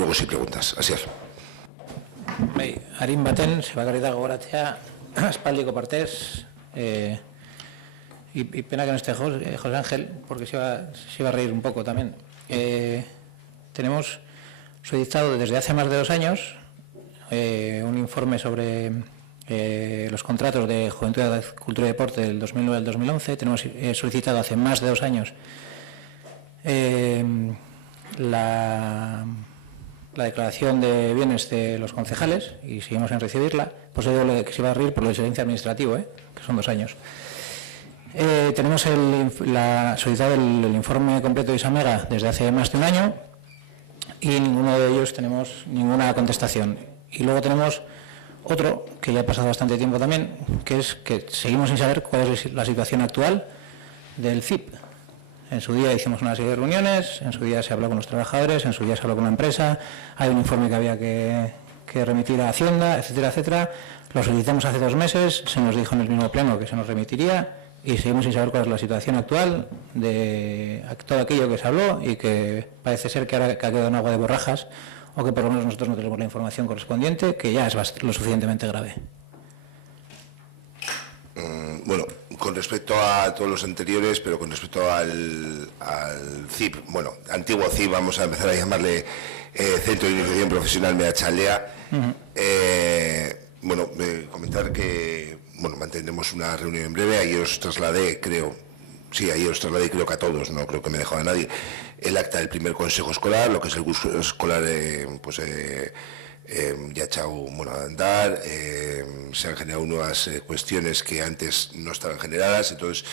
luego sí preguntas. Asier. Arin baten, zebakarritak gogoratzea, aspaldiko partez, y pena que no esté José Ángel, porque se iba a reír un poco también. Tenemos solicitado desde hace más de 2 años un informe sobre los contratos de Juventud, Cultura y Deporte del 2009 al 2011. Tenemos solicitado hace más de 2 años la declaración de bienes de los concejales y seguimos en recibirla. Pues yo digo que se iba a reír por lo de silencio administrativo, que son 2 años. Tenemos solicitado el informe completo de Isamega desde hace más de 1 año y ninguno de ellos tenemos ninguna contestación. Y luego tenemos otro, que ya ha pasado bastante tiempo también, que es que seguimos sin saber cuál es la situación actual del CIP. En su día hicimos una serie de reuniones, en su día se habló con los trabajadores, en su día se habló con la empresa, hay un informe que había que remitir a Hacienda, etcétera, etcétera. Lo solicitamos hace 2 meses, se nos dijo en el mismo pleno que se nos remitiría y seguimos sin saber cuál es la situación actual de todo aquello que se habló y que parece ser que ahora que ha quedado en agua de borrajas o que por lo menos nosotros no tenemos la información correspondiente, que ya es lo suficientemente grave. Bueno, con respecto a todos los anteriores, pero con respecto al CIP, bueno, antiguo CIP, vamos a empezar a llamarle Centro de Iniciación Profesional Meatzaldea. Bueno, comentar que mantendremos una reunión en breve. Ayer os trasladé, creo que a todos, no creo que me he dejado a nadie, el acta del primer consejo escolar, lo que es el curso escolar, ya ha echado a andar, se han generado nuevas cuestiones que antes no estaban generadas, entonces,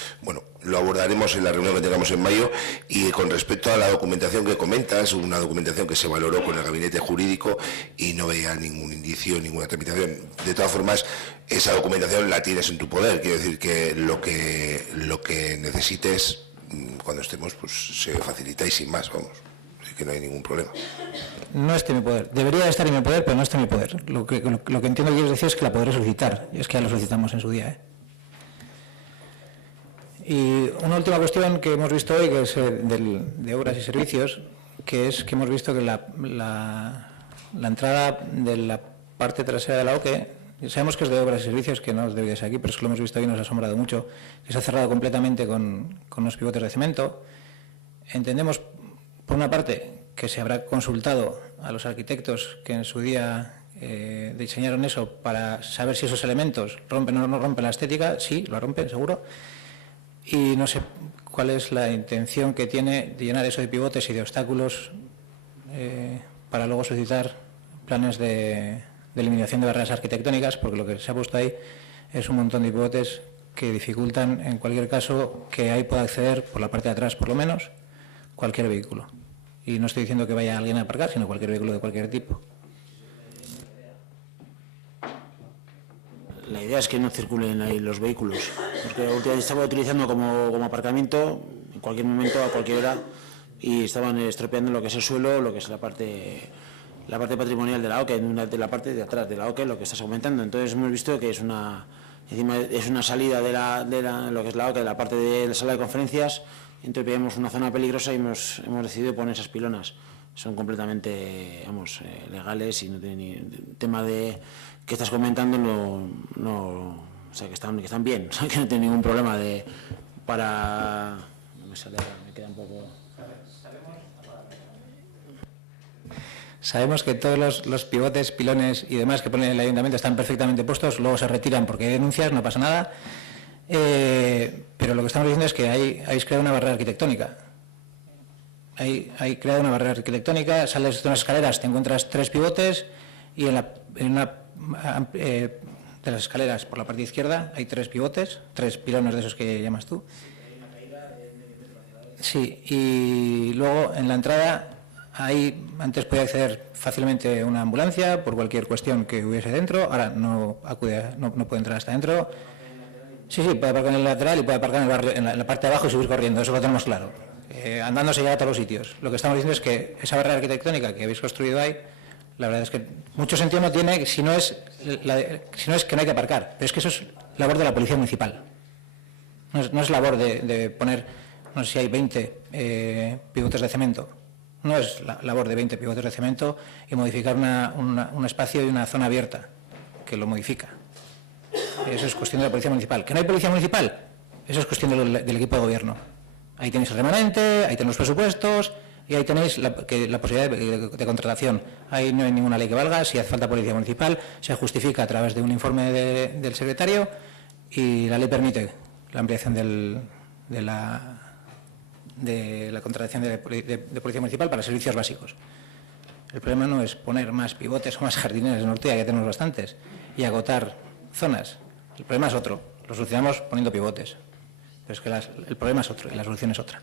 lo abordaremos en la reunión que tengamos en mayo. Y con respecto a la documentación que comentas, una documentación que se valoró con el gabinete jurídico y no veía ningún indicio, ninguna tramitación. De todas formas, esa documentación la tienes en tu poder, quiero decir que lo que necesites, cuando estemos, pues se facilita y sin más, vamos. Que no hay ningún problema. No está en mi poder. Debería estar en mi poder, pero no está en mi poder. Lo que entiendo que quieres decir es que la podré solicitar. Y es que ya lo solicitamos en su día. Y una última cuestión que hemos visto hoy, que es de obras y servicios, que es que hemos visto que la entrada de la parte trasera de la OCE, sabemos que es de obras y servicios, que no debería ser aquí, pero es que lo hemos visto hoy y nos ha asombrado mucho, que se ha cerrado completamente con los pivotes de cemento. Entendemos, por una parte, que se habrá consultado a los arquitectos que en su día diseñaron eso para saber si esos elementos rompen o no rompen la estética. Sí, lo rompen, seguro. Y no sé cuál es la intención que tiene de llenar eso de pivotes y de obstáculos para luego solicitar planes de eliminación de barreras arquitectónicas, porque lo que se ha puesto ahí es un montón de pivotes que dificultan, en cualquier caso, que ahí pueda acceder, por la parte de atrás por lo menos, cualquier vehículo. Y no estoy diciendo que vaya alguien a aparcar, sino cualquier vehículo de cualquier tipo. La idea es que no circulen ahí los vehículos, porque estaba utilizando como aparcamiento en cualquier momento, a cualquier hora, y estaban estropeando lo que es el suelo, lo que es la parte patrimonial de la OCE, de la parte de atrás de la OCE, lo que estás comentando. Entonces hemos visto que es una salida de lo que es la OCE, de la parte de la sala de conferencias. Entonces veíamos una zona peligrosa y hemos decidido poner esas pilonas. Son completamente, legales y no tienen ni tema de que estás comentando, o sea, que están bien, o sea, que no tienen ningún problema para. No me sale, me queda un poco. Sabemos que todos los pivotes, pilones y demás que pone el ayuntamiento están perfectamente puestos, luego se retiran porque hay denuncias, no pasa nada. Pero lo que estamos diciendo es que habéis creado una barrera arquitectónica. Hay creado una barrera arquitectónica, sales de unas escaleras, te encuentras 3 pivotes y en una de las escaleras por la parte izquierda hay 3 pivotes, 3 pilones de esos que llamas tú. Sí, y luego en la entrada antes podía acceder fácilmente una ambulancia por cualquier cuestión que hubiese dentro, ahora no puede entrar hasta dentro. Sí, puede aparcar en el lateral y puede aparcar en el barrio, en la parte de abajo y subir corriendo, eso lo tenemos claro. Andando se llega a todos los sitios. Lo que estamos diciendo es que esa barrera arquitectónica que habéis construido ahí, la verdad es que mucho sentido no tiene si no es que no hay que aparcar, pero es que eso es labor de la policía municipal. No es labor de poner, no sé si hay 20 pivotes de cemento. No es la labor de 20 pivotes de cemento y modificar un espacio y una zona abierta, que lo modifica. Eso es cuestión de la Policía Municipal. ¿Que no hay Policía Municipal? Eso es cuestión del equipo de gobierno. Ahí tenéis el remanente, ahí tenéis los presupuestos y ahí tenéis la posibilidad de contratación. Ahí no hay ninguna ley que valga. Si hace falta Policía Municipal, se justifica a través de un informe del secretario y la ley permite la ampliación de la contratación de Policía Municipal para servicios básicos. El problema no es poner más pivotes o más jardineras en Ortega, ya tenemos bastantes, y agotar zonas. El problema es otro. Lo solucionamos poniendo pivotes. Pero es que el problema es otro y la solución es otra.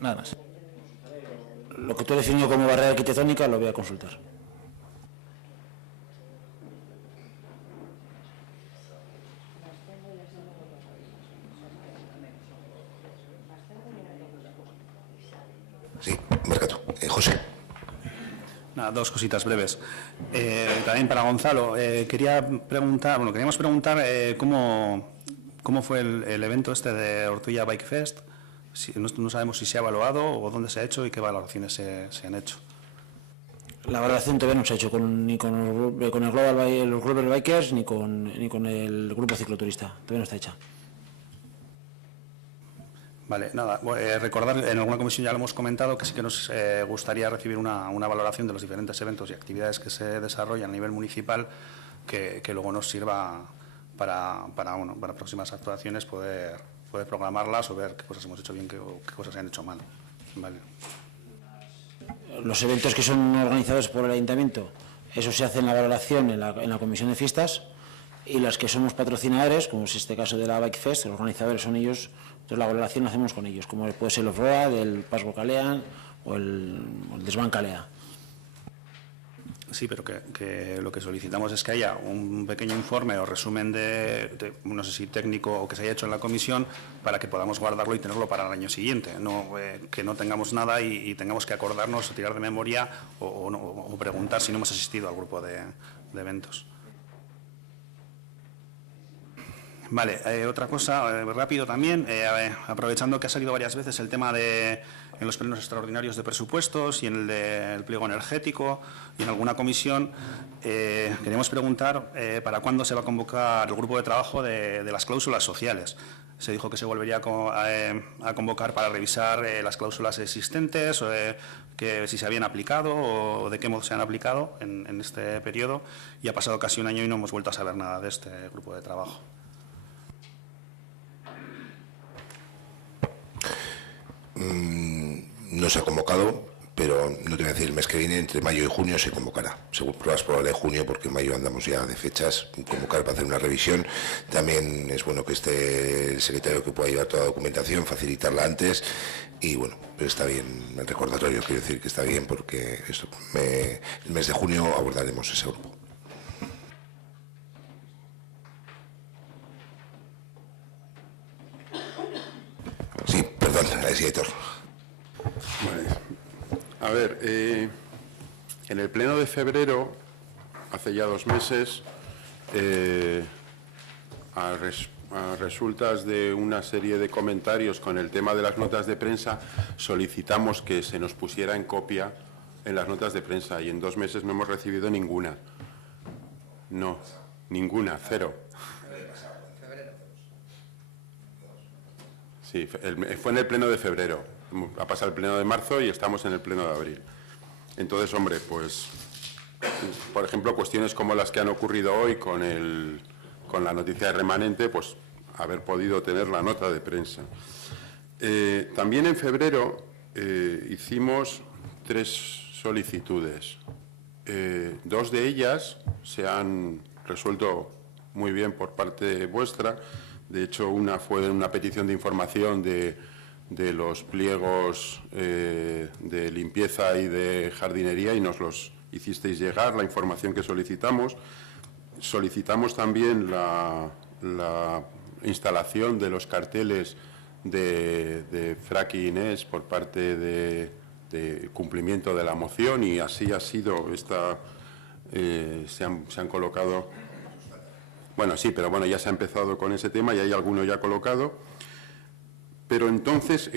Nada más. Lo que tú has definido como barrera arquitectónica lo voy a consultar. Sí, Mercato. José. Nada, dos cositas breves. También para Gonzalo, queríamos preguntar cómo fue el evento este de Ortuella Bike Fest. No sabemos si se ha evaluado o dónde se ha hecho y qué valoraciones se han hecho. La valoración todavía no se ha hecho ni con el los Global Bikers ni con el grupo cicloturista. Todavía no está hecha. Vale, nada, recordar, en alguna comisión ya lo hemos comentado, que sí que nos gustaría recibir una valoración de los diferentes eventos y actividades que se desarrollan a nivel municipal, que luego nos sirva para próximas actuaciones poder programarlas o ver qué cosas hemos hecho bien, qué cosas se han hecho mal. Vale. Los eventos que son organizados por el Ayuntamiento, eso se hace en la valoración en la Comisión de Fiestas, y las que somos patrocinadores, como es este caso de la Bike Fest, los organizadores son ellos, entonces la valoración la hacemos con ellos, como puede ser el Off-Road, el Pasgo Calean o el Desván Calea. Sí, pero que lo que solicitamos es que haya un pequeño informe o resumen de no sé si técnico o que se haya hecho en la comisión para que podamos guardarlo y tenerlo para el año siguiente. No, que no tengamos nada y tengamos que acordarnos o tirar de memoria o preguntar si no hemos asistido al grupo de eventos. Vale, otra cosa, rápido también, aprovechando que ha salido varias veces el tema en los plenos extraordinarios de presupuestos y en el del pliego energético y en alguna comisión, queremos preguntar para cuándo se va a convocar el grupo de trabajo de las cláusulas sociales. Se dijo que se volvería a convocar para revisar las cláusulas existentes, que si se habían aplicado o de qué modo se han aplicado en este periodo, y ha pasado casi un año y no hemos vuelto a saber nada de este grupo de trabajo. No se ha convocado, pero no te voy a decir, el mes que viene, entre mayo y junio, se convocará. Según pruebas probable de junio, porque en mayo andamos ya de fechas, convocar para hacer una revisión. También es bueno que esté el secretario que pueda llevar toda la documentación, facilitarla antes. Y bueno, pero está bien el recordatorio, quiero decir que está bien, porque el mes de junio abordaremos ese grupo. Sí, perdón, sí, Héctor. Vale. A ver, en el pleno de febrero, hace ya 2 meses, a resultas de una serie de comentarios con el tema de las notas de prensa, solicitamos que se nos pusiera en copia en las notas de prensa y en 2 meses no hemos recibido ninguna. No, ninguna, cero. Sí, fue en el pleno de febrero. Ha pasado el pleno de marzo y estamos en el pleno de abril. Entonces, hombre, pues, por ejemplo, cuestiones como las que han ocurrido hoy con la noticia de remanente, pues haber podido tener la nota de prensa. También en febrero hicimos 3 solicitudes. 2 de ellas se han resuelto muy bien por parte vuestra. De hecho, una fue una petición de información de los pliegos de limpieza y de jardinería y nos los hicisteis llegar, la información que solicitamos. Solicitamos también la instalación de los carteles de fracking ES por parte de cumplimiento de la moción y así ha sido. Se han colocado. Bueno, sí, pero bueno, ya se ha empezado con ese tema y hay alguno ya colocado. pero entonces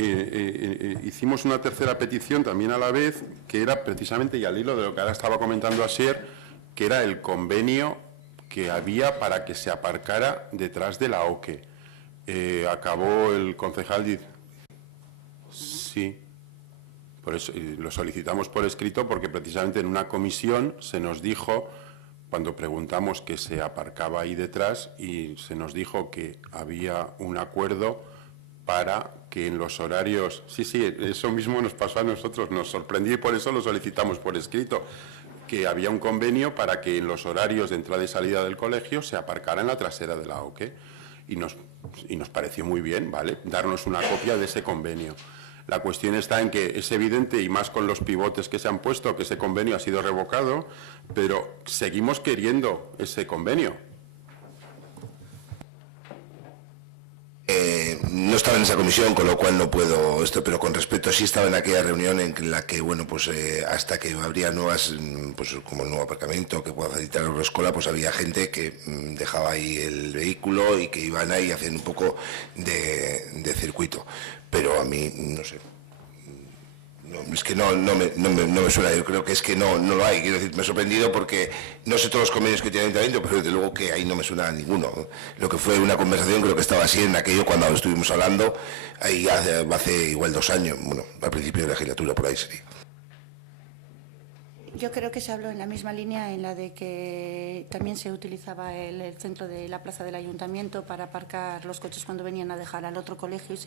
hicimos una tercera petición también a la vez, que era precisamente, y al hilo de lo que ahora estaba comentando Asier, que era el convenio que había para que se aparcara detrás de la OQE. Acabó el concejal... Sí, por eso lo solicitamos por escrito, porque precisamente en una comisión se nos dijo, cuando preguntamos que se aparcaba ahí detrás, y se nos dijo que había un acuerdo para que en los horarios... Sí, eso mismo nos pasó a nosotros, nos sorprendió y por eso lo solicitamos por escrito, que había un convenio para que en los horarios de entrada y salida del colegio se aparcara en la trasera de la OQE. Y nos pareció muy bien, ¿vale?, darnos una copia de ese convenio. La cuestión está en que es evidente, y más con los pivotes que se han puesto, que ese convenio ha sido revocado, pero seguimos queriendo ese convenio. No estaba en esa comisión, con lo cual no puedo pero con respecto sí estaba en aquella reunión en la que, bueno, pues hasta que habría nuevas, pues como el nuevo aparcamiento que pueda facilitar la escuela, pues había gente que dejaba ahí el vehículo y que iban ahí haciendo un poco de circuito, pero a mí, no sé. Es que no me suena, yo creo que es que no lo hay, quiero decir, me he sorprendido porque no sé todos los convenios que tiene el Ayuntamiento, pero desde luego que ahí no me suena a ninguno. Lo que fue una conversación creo que estaba así en aquello cuando estuvimos hablando, ahí hace igual 2 años, bueno, al principio de la legislatura, por ahí sería. Yo creo que se habló en la misma línea en la de que también se utilizaba el centro de la plaza del Ayuntamiento para aparcar los coches cuando venían a dejar al otro colegio y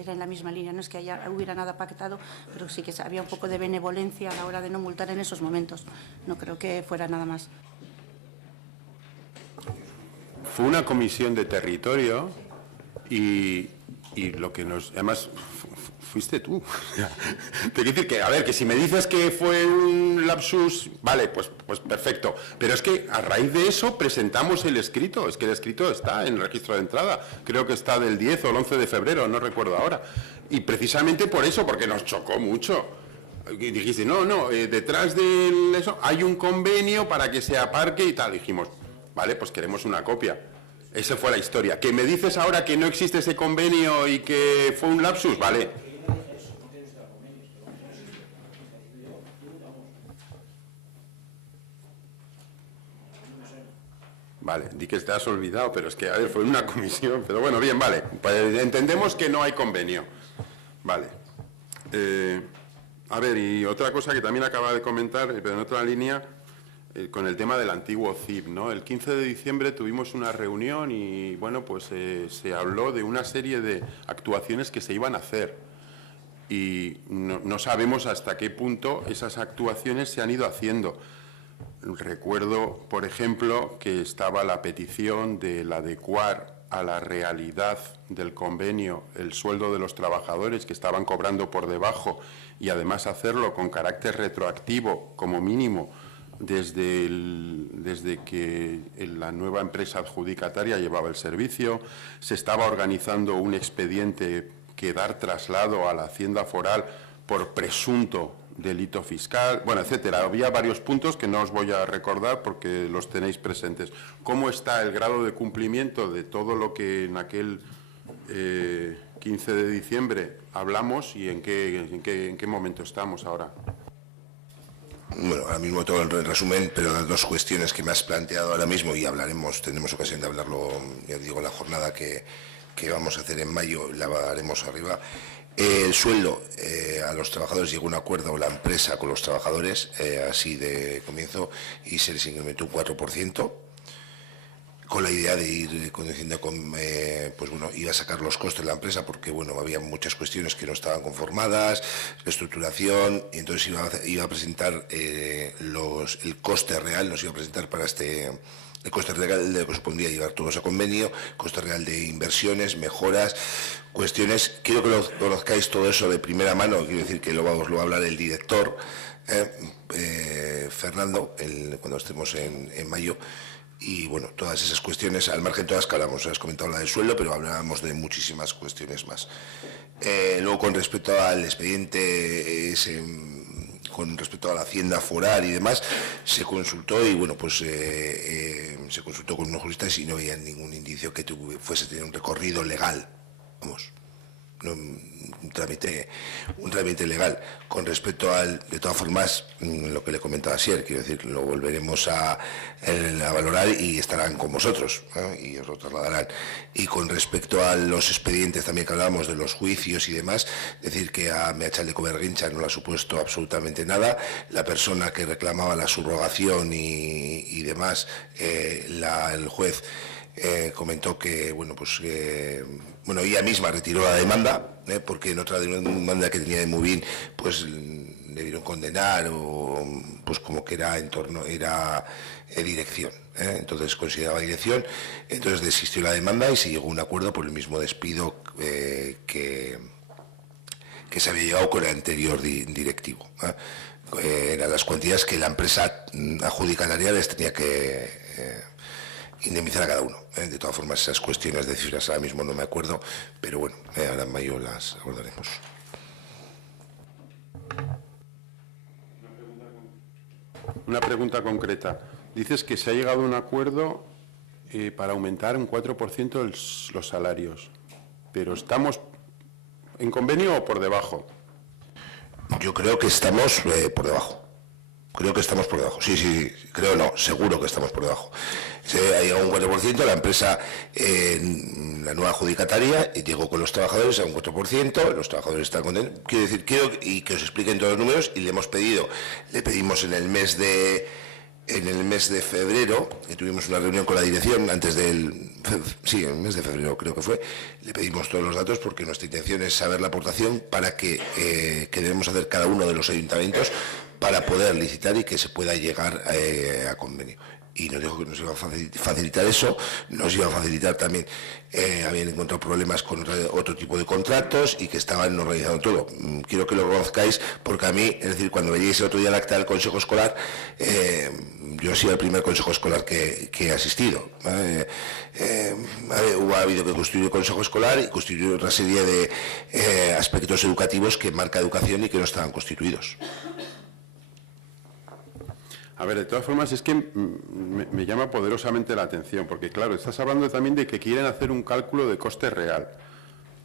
era en la misma línea. No es que hubiera nada pactado, pero sí que había un poco de benevolencia a la hora de no multar en esos momentos. No creo que fuera nada más. Fue una comisión de territorio y lo que nos... Además, fuiste tú. Te quiero decir que, a ver, que si me dices que fue un lapsus, vale, pues perfecto. Pero es que a raíz de eso presentamos el escrito. Es que el escrito está en el registro de entrada. Creo que está del 10 o el 11 de febrero, no recuerdo ahora. Y precisamente por eso, porque nos chocó mucho. Y dijiste, no, detrás de eso hay un convenio para que se aparque y tal. Dijimos, vale, pues queremos una copia. Esa fue la historia. ¿Que me dices ahora que no existe ese convenio y que fue un lapsus? Vale. Vale, di que te has olvidado, pero es que, a ver, fue una comisión. Pero bueno, bien, vale. Pues entendemos que no hay convenio. Vale. A ver, y otra cosa que también acaba de comentar, pero en otra línea, con el tema del antiguo CIP, ¿no? El 15 de diciembre tuvimos una reunión y, bueno, pues se habló de una serie de actuaciones que se iban a hacer. Y no sabemos hasta qué punto esas actuaciones se han ido haciendo. Recuerdo, por ejemplo, que estaba la petición del adecuar a la realidad del convenio el sueldo de los trabajadores que estaban cobrando por debajo y además hacerlo con carácter retroactivo como mínimo desde que la nueva empresa adjudicataria llevaba el servicio. Se estaba organizando un expediente que dar traslado a la Hacienda Foral por presunto delito fiscal, bueno, etcétera. Había varios puntos que no os voy a recordar porque los tenéis presentes. ¿Cómo está el grado de cumplimiento de todo lo que en aquel 15 de diciembre hablamos y en qué momento estamos ahora? Bueno, ahora mismo todo en resumen, pero las 2 cuestiones que me has planteado ahora mismo y tendremos ocasión de hablarlo, ya digo, la jornada que vamos a hacer en mayo, la haremos arriba. El sueldo a los trabajadores llegó a un acuerdo la empresa con los trabajadores, así de comienzo, y se les incrementó un 4%, con la idea de ir conduciendo pues bueno, iba a sacar los costes de la empresa porque, bueno, había muchas cuestiones que no estaban conformadas, estructuración, y entonces iba a presentar el coste real, nos iba a presentar para el coste real de lo que supondría llevar todo ese convenio, coste real de inversiones, mejoras, cuestiones. Quiero que lo conozcáis todo eso de primera mano, quiero decir que lo va a hablar el director, Fernando, cuando estemos en mayo. Y bueno, todas esas cuestiones, al margen todas que hablamos, has comentado la del sueldo, pero hablábamos de muchísimas cuestiones más. Luego, con respecto al expediente, con respecto a la Hacienda Foral y demás, se consultó y bueno, pues se consultó con unos juristas y no había ningún indicio que fuese a tener un recorrido legal, vamos, un trámite legal. Con respecto al, de todas formas, lo que le comentaba ayer, quiero decir, lo volveremos a valorar y estarán con vosotros, ¿no? Y os lo trasladarán. Y con respecto a los expedientes también que hablábamos de los juicios y demás, decir que a Meachaldeco Berguincha no le ha supuesto absolutamente nada. La persona que reclamaba la subrogación y demás, el juez comentó que, bueno, pues ella misma retiró la demanda, porque en otra demanda que tenía de Mubin, pues le debieron condenar, o pues como que era dirección, entonces consideraba dirección, entonces desistió la demanda y se llegó a un acuerdo por el mismo despido que se había llevado con el anterior directivo. Eran las cuantías que la empresa adjudicataria les tenía que indemnizar a cada uno. De todas formas, esas cuestiones de cifras ahora mismo no me acuerdo, pero bueno, ahora en mayo las abordaremos. Una pregunta concreta. Dices que se ha llegado a un acuerdo para aumentar un 4% los salarios, pero ¿estamos en convenio o por debajo? Yo creo que estamos por debajo. Creo que estamos por debajo. Sí, creo no, seguro que estamos por debajo. Se ha llegado a un 4%, la empresa, la nueva adjudicataria, llegó con los trabajadores a un 4%, los trabajadores están contentos. Quiero que os expliquen todos los números y le pedimos en el mes de febrero, que tuvimos una reunión con la dirección antes en el mes de febrero creo que fue, le pedimos todos los datos porque nuestra intención es saber la aportación para que debemos hacer cada uno de los ayuntamientos para poder licitar y que se pueda llegar a convenio. Y nos dijo que nos iba a facilitar eso, nos iba a facilitar también, habían encontrado problemas con otro tipo de contratos y que estaban organizando todo. Quiero que lo conozcáis porque a mí, es decir, cuando veíais el otro día el acta del Consejo Escolar, yo he sido el primer Consejo Escolar que he asistido. Ha habido que construir el Consejo Escolar y construir otra serie de aspectos educativos que marca educación y que no estaban constituidos. A ver, de todas formas, es que me llama poderosamente la atención, porque claro, estás hablando también de que quieren hacer un cálculo de coste real.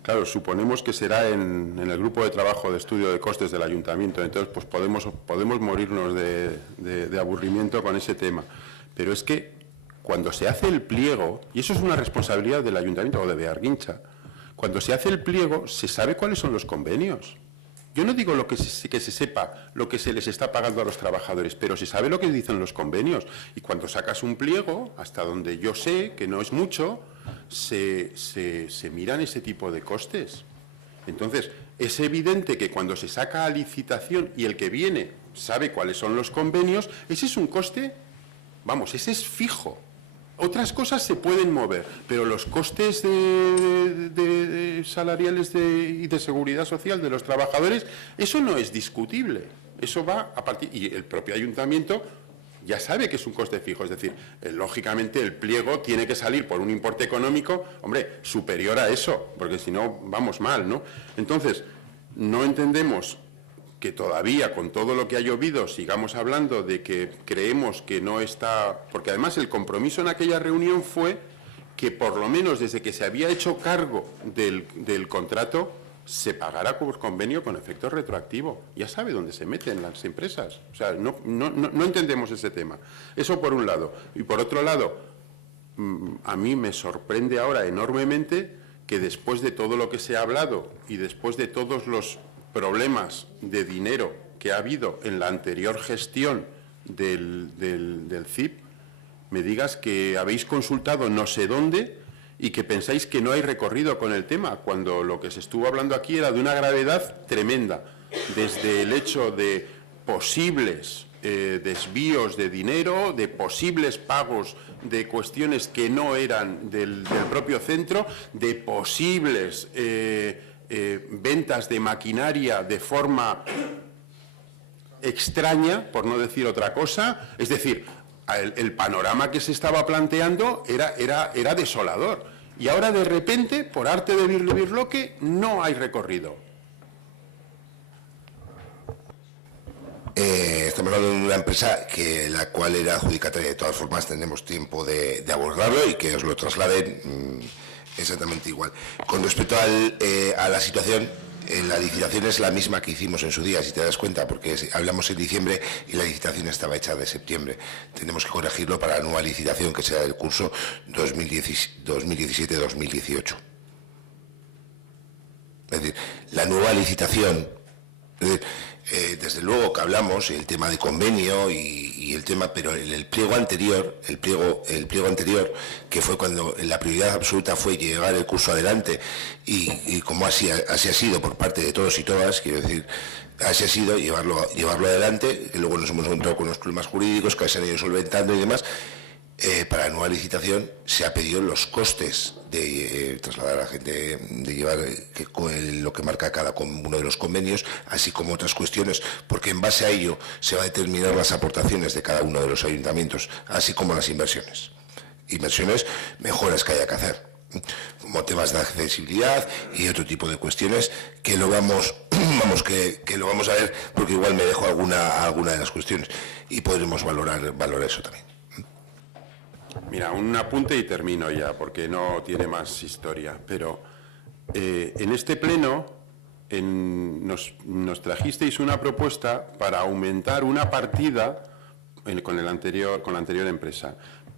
Claro, suponemos que será en el grupo de trabajo de estudio de costes del ayuntamiento, entonces pues podemos morirnos de aburrimiento con ese tema. Pero es que cuando se hace el pliego, y eso es una responsabilidad del ayuntamiento o de Bearguincha, cuando se hace el pliego se sabe cuáles son los convenios. Yo no digo que se sepa lo que se les está pagando a los trabajadores, pero se sabe lo que dicen los convenios. Y cuando sacas un pliego, hasta donde yo sé, que no es mucho, se miran ese tipo de costes. Entonces, es evidente que cuando se saca a licitación y el que viene sabe cuáles son los convenios, ese es un coste, vamos, ese es fijo. Otras cosas se pueden mover, pero los costes salariales y de seguridad social de los trabajadores, eso no es discutible. Eso va a partir... Y el propio ayuntamiento ya sabe que es un coste fijo. Es decir, lógicamente el pliego tiene que salir por un importe económico, hombre, superior a eso, porque si no vamos mal, ¿no? Entonces, no entendemos que todavía con todo lo que ha llovido sigamos hablando de que creemos que no está... Porque además el compromiso en aquella reunión fue que por lo menos desde que se había hecho cargo del contrato se pagara por convenio con efecto retroactivo. Ya sabe dónde se meten las empresas. O sea, no entendemos ese tema. Eso por un lado. Y por otro lado, a mí me sorprende ahora enormemente que después de todo lo que se ha hablado y después de todos los problemas de dinero que ha habido en la anterior gestión del CIP, me digas que habéis consultado no sé dónde y que pensáis que no hay recorrido con el tema, cuando lo que se estuvo hablando aquí era de una gravedad tremenda, desde el hecho de posibles desvíos de dinero, de posibles pagos de cuestiones que no eran del propio centro, de posibles ventas de maquinaria de forma extraña, por no decir otra cosa. Es decir, el panorama que se estaba planteando era desolador. Y ahora, de repente, por arte de birloque, no hay recorrido. Estamos hablando de una empresa la cual era adjudicataria. De todas formas, tenemos tiempo de abordarlo y que os lo trasladen Exactamente igual. Con respecto a la situación, la licitación es la misma que hicimos en su día, si te das cuenta, porque hablamos en diciembre y la licitación estaba hecha de septiembre. Tenemos que corregirlo para la nueva licitación, que será del curso 2017-2018. Es decir, la nueva licitación, es decir, desde luego que hablamos el tema de convenio y el tema, pero el pliego anterior, el pliego anterior, que fue cuando la prioridad absoluta fue llevar el curso adelante y como así ha sido por parte de todos y todas, quiero decir, así ha sido llevarlo adelante, que luego nos hemos encontrado con los problemas jurídicos que se han ido solventando y demás. Para la nueva licitación se ha pedido los costes de trasladar a la gente, de llevar lo que marca cada uno de los convenios, así como otras cuestiones, porque en base a ello se va a determinar las aportaciones de cada uno de los ayuntamientos, así como las inversiones, mejoras que haya que hacer, como temas de accesibilidad y otro tipo de cuestiones que lo vamos que lo vamos a ver, porque igual me dejo alguna de las cuestiones y podremos valorar eso también. Mira, un apunte y termino ya, porque no tiene más historia. Pero en este pleno nos trajisteis una propuesta para aumentar una partida con la anterior empresa,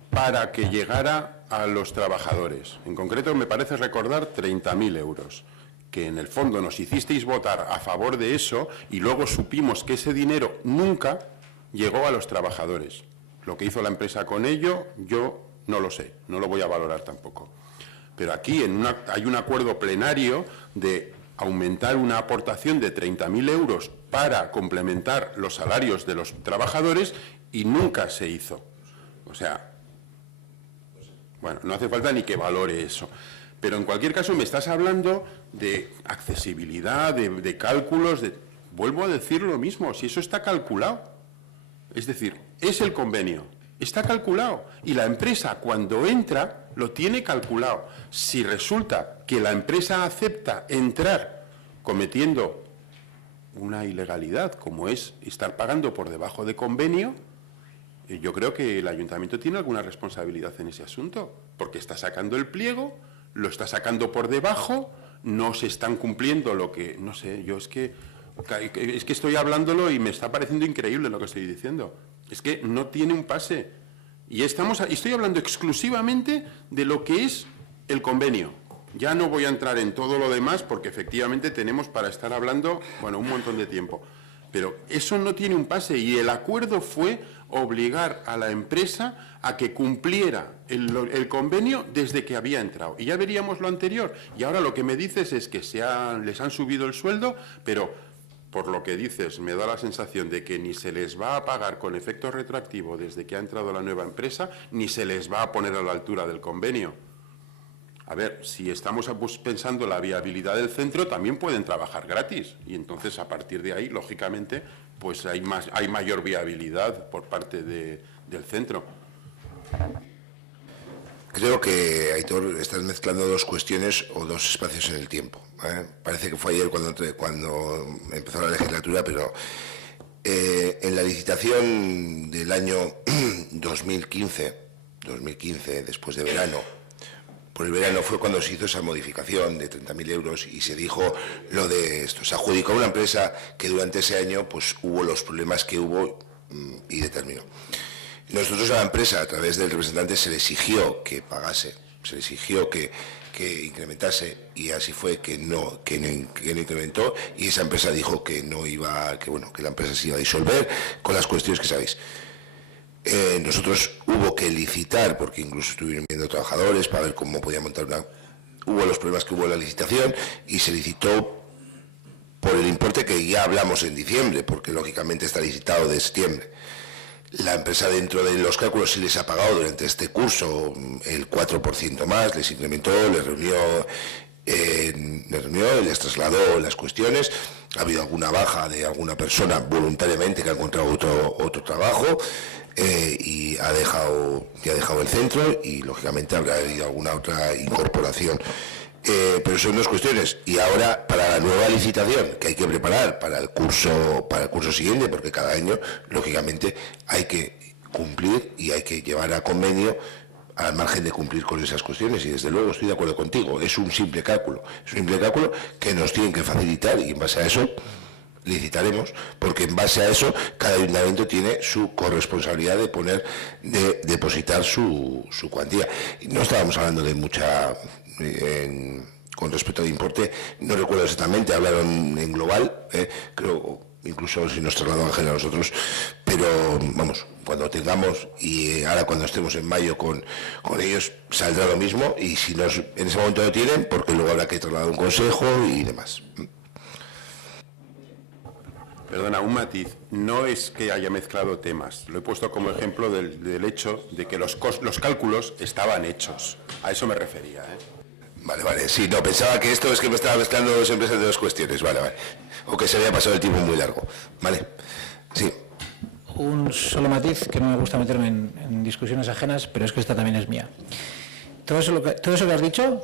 para que llegara a los trabajadores. En concreto, me parece recordar 30.000 euros, que en el fondo nos hicisteis votar a favor de eso y luego supimos que ese dinero nunca llegó a los trabajadores. Lo que hizo la empresa con ello, yo no lo sé, no lo voy a valorar tampoco. Pero aquí hay un acuerdo plenario de aumentar una aportación de 30.000 euros para complementar los salarios de los trabajadores y nunca se hizo. O sea, bueno, no hace falta ni que valore eso. Pero en cualquier caso me estás hablando de accesibilidad, de cálculos, vuelvo a decir lo mismo, si eso está calculado. Es decir, es el convenio, está calculado y la empresa cuando entra lo tiene calculado. Si resulta que la empresa acepta entrar cometiendo una ilegalidad como es estar pagando por debajo de convenio, yo creo que el ayuntamiento tiene alguna responsabilidad en ese asunto, porque está sacando el pliego, lo está sacando por debajo, no se están cumpliendo lo que, no sé, yo es que estoy hablándolo y me está pareciendo increíble lo que estoy diciendo. Es que no tiene un pase. Y estoy hablando exclusivamente de lo que es el convenio. Ya no voy a entrar en todo lo demás porque efectivamente tenemos para estar hablando, bueno, un montón de tiempo. Pero eso no tiene un pase y el acuerdo fue obligar a la empresa a que cumpliera el convenio desde que había entrado. Y ya veríamos lo anterior. Y ahora lo que me dices es que les han subido el sueldo, pero por lo que dices, me da la sensación de que ni se les va a pagar con efecto retroactivo desde que ha entrado la nueva empresa, ni se les va a poner a la altura del convenio. A ver, si estamos pensando la viabilidad del centro, también pueden trabajar gratis. Y entonces, a partir de ahí, lógicamente, pues hay mayor viabilidad por parte del centro. Creo que, Aitor, estás mezclando dos cuestiones o dos espacios en el tiempo. Parece que fue ayer cuando empezó la legislatura, pero en la licitación del año 2015, después de verano, por el verano fue cuando se hizo esa modificación de 30.000 euros y se dijo lo de esto. Se adjudicó a una empresa que durante ese año pues hubo los problemas que hubo y determinó. Nosotros a la empresa, a través del representante, se le exigió que pagase, se le exigió que incrementase y así fue que no incrementó y esa empresa dijo que no iba, que la empresa se iba a disolver con las cuestiones que sabéis. Nosotros hubo que licitar, porque incluso estuvieron viendo trabajadores para ver cómo podía montar hubo los problemas que hubo en la licitación y se licitó por el importe que ya hablamos en diciembre, porque lógicamente está licitado de septiembre. La empresa, dentro de los cálculos, sí les ha pagado durante este curso el 4% más, les incrementó, les reunió, les trasladó las cuestiones. Ha habido alguna baja de alguna persona voluntariamente que ha encontrado otro trabajo y ha dejado el centro y, lógicamente, habrá habido alguna otra incorporación. Pero son dos cuestiones. Y ahora, para la nueva licitación que hay que preparar para el curso siguiente, porque cada año, lógicamente, hay que cumplir y hay que llevar a convenio al margen de cumplir con esas cuestiones, y desde luego estoy de acuerdo contigo, es un simple cálculo que nos tienen que facilitar, y en base a eso licitaremos, porque en base a eso cada ayuntamiento tiene su corresponsabilidad de depositar su cuantía. No estábamos hablando de mucha, con respecto al importe, no recuerdo exactamente, hablaron en global, creo, incluso si nos trasladó Ángel a nosotros, pero vamos, cuando tengamos, y ahora cuando estemos en mayo con ellos, saldrá lo mismo, y si en ese momento lo tienen, porque luego habrá que trasladar un consejo y demás. Perdona, un matiz. No es que haya mezclado temas. Lo he puesto como ejemplo del hecho de que los cálculos estaban hechos. A eso me refería, Vale, sí, no, pensaba que esto es que me estaba mezclando dos empresas de dos cuestiones, vale. O que se había pasado el tiempo muy largo, vale. Sí. Un solo matiz, que no me gusta meterme en discusiones ajenas, pero es que esta también es mía. Todo eso que has dicho,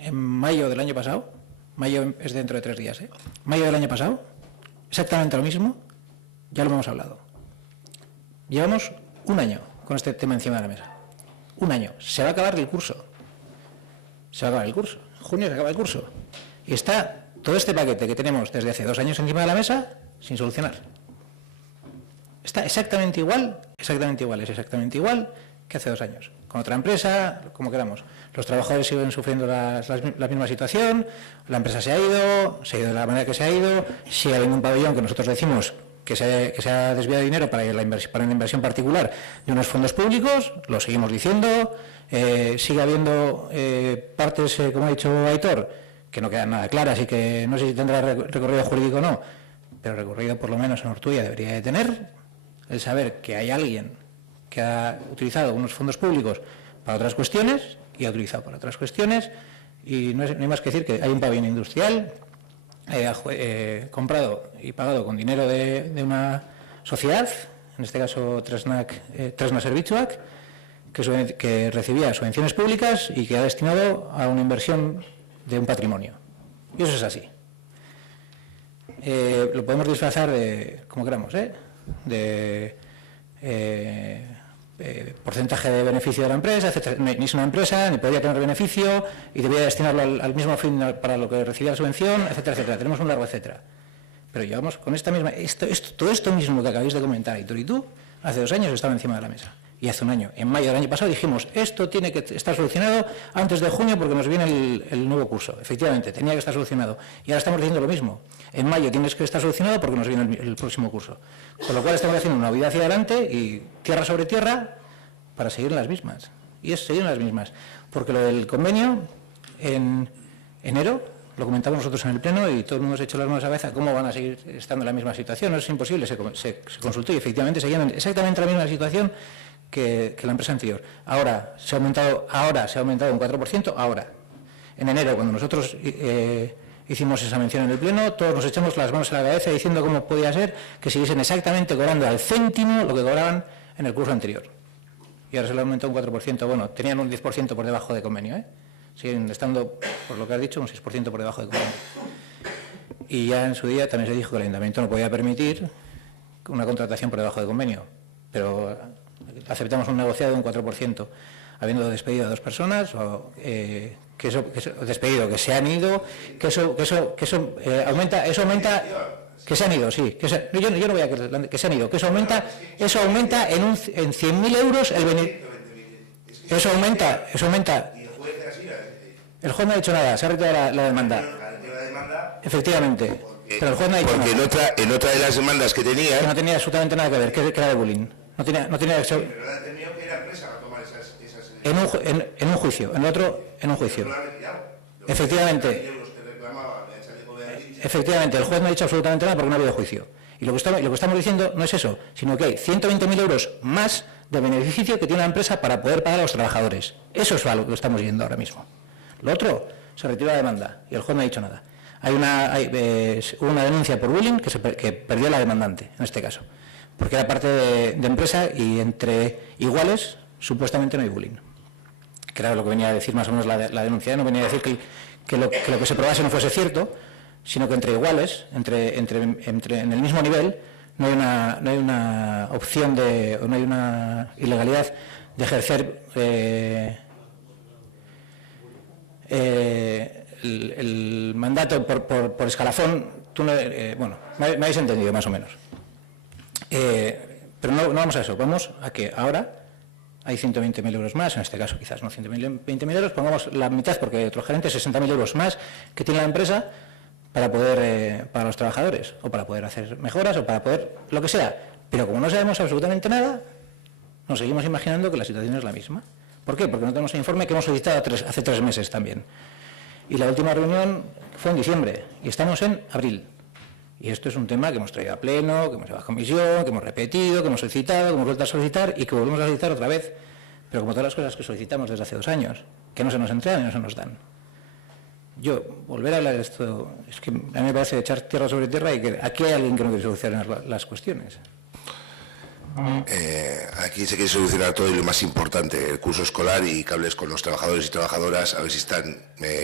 en mayo del año pasado, mayo es dentro de 3 días, mayo del año pasado, exactamente lo mismo, ya lo hemos hablado. Llevamos 1 año con este tema encima de la mesa. 1 año. Se va a acabar el curso. En junio se acaba el curso. Y está todo este paquete que tenemos desde hace 2 años encima de la mesa sin solucionar. Está exactamente igual que hace 2 años. Con otra empresa, como queramos. Los trabajadores siguen sufriendo la misma situación, la empresa se ha ido de la manera que se ha ido, sigue habiendo un pabellón que nosotros decimos que se ha desviado dinero para una inversión particular de unos fondos públicos, lo seguimos diciendo, sigue habiendo partes, como ha dicho Aitor, que no quedan nada claras y que no sé si tendrá recorrido jurídico o no, pero recorrido por lo menos en Ortuella debería de tener, el saber que hay alguien que ha utilizado unos fondos públicos para otras cuestiones y ha utilizado para otras cuestiones, y no hay más que decir que hay un pabellón industrial comprado y pagado con dinero de una sociedad, en este caso Tresna Zerbitzuak, que recibía subvenciones públicas y que ha destinado a una inversión de un patrimonio. Y eso es así. Lo podemos disfrazar de, como queramos, de porcentaje de beneficio de la empresa, etcétera. Ni es una empresa, ni podría tener beneficio y debía destinarlo al mismo fin para lo que recibía la subvención, etcétera, etcétera. Tenemos un largo etcétera. Pero llevamos con esta misma... todo esto mismo que acabáis de comentar, Aitor y tú, hace 2 años estaba encima de la mesa. Y hace 1 año, en mayo del año pasado, dijimos, esto tiene que estar solucionado antes de junio porque nos viene el nuevo curso. Efectivamente, tenía que estar solucionado. Y ahora estamos diciendo lo mismo. En mayo tienes que estar solucionado porque nos viene el próximo curso. Con lo cual estamos haciendo una vida hacia adelante y tierra sobre tierra para seguir en las mismas. Y es seguir en las mismas. Porque lo del convenio, en enero, lo comentamos nosotros en el Pleno y todo el mundo se echó las manos a la cabeza cómo van a seguir estando en la misma situación. No es imposible, se consultó y efectivamente seguían en exactamente la misma situación que la empresa anterior. Ahora se ha aumentado un 4%, ahora. En enero, cuando nosotros hicimos esa mención en el Pleno, todos nos echamos las manos a la cabeza diciendo cómo podía ser que siguiesen exactamente cobrando al céntimo lo que cobraban en el curso anterior. Y ahora se le ha aumentado un 4%. Bueno, tenían un 10% por debajo de convenio, siguen estando, por lo que has dicho, un 6% por debajo de convenio. Y ya en su día también se dijo que el Ayuntamiento no podía permitir una contratación por debajo de convenio, pero aceptamos un negociado de un 4%, habiendo despedido a 2 personas, o que se han ido, que eso aumenta, que se han ido, sí, yo no voy a que se han ido, que eso aumenta en 100.000 euros el beneficio. Eso aumenta. El juez no ha dicho nada, se ha retirado la demanda. Efectivamente. Pero el juez no ha dicho nada. Porque en otra de las demandas que tenía... Que no tenía absolutamente nada que ver, que era de bullying. No tenía pero ha entendido que era empresa para tomar esas... En un juicio, en el otro, en un juicio. Efectivamente. Efectivamente, el juez no ha dicho absolutamente nada porque no ha habido juicio. Y lo que estamos diciendo no es eso, sino que hay 120.000 euros más de beneficio que tiene la empresa para poder pagar a los trabajadores. Eso es a lo que estamos yendo ahora mismo. Lo otro, se retiró la demanda y el juez no ha dicho nada. Hubo una denuncia por bullying que perdió la demandante, en este caso, porque era parte de empresa y entre iguales supuestamente no hay bullying. Que era lo que venía a decir más o menos la denuncia. No venía a decir que lo que se probase no fuese cierto, sino que entre iguales, en el mismo nivel, no hay una opción no hay una ilegalidad de ejercer el mandato por escalafón, bueno, me habéis entendido más o menos. Pero no vamos a eso, vamos a que ahora hay 120.000 euros más, en este caso quizás no 120.000 euros, pongamos la mitad, porque otros gerentes 60.000 euros más que tiene la empresa para poder para los trabajadores, o para poder hacer mejoras, o para poder lo que sea. Pero como no sabemos absolutamente nada, nos seguimos imaginando que la situación es la misma. ¿Por qué? Porque no tenemos el informe que hemos solicitado hace 3 meses también. Y la última reunión fue en diciembre, y estamos en abril. Y esto es un tema que hemos traído a pleno, que hemos llevado a comisión, que hemos repetido, que hemos solicitado, que hemos vuelto a solicitar y que volvemos a solicitar otra vez. Pero como todas las cosas que solicitamos desde hace 2 años, que no se nos entregan y no se nos dan. Yo, volver a hablar de esto, es que a mí me parece echar tierra sobre tierra y que aquí hay alguien que no quiere solucionar las cuestiones. Aquí se quiere solucionar todo y lo más importante, el curso escolar, y que hables con los trabajadores y trabajadoras a ver si están,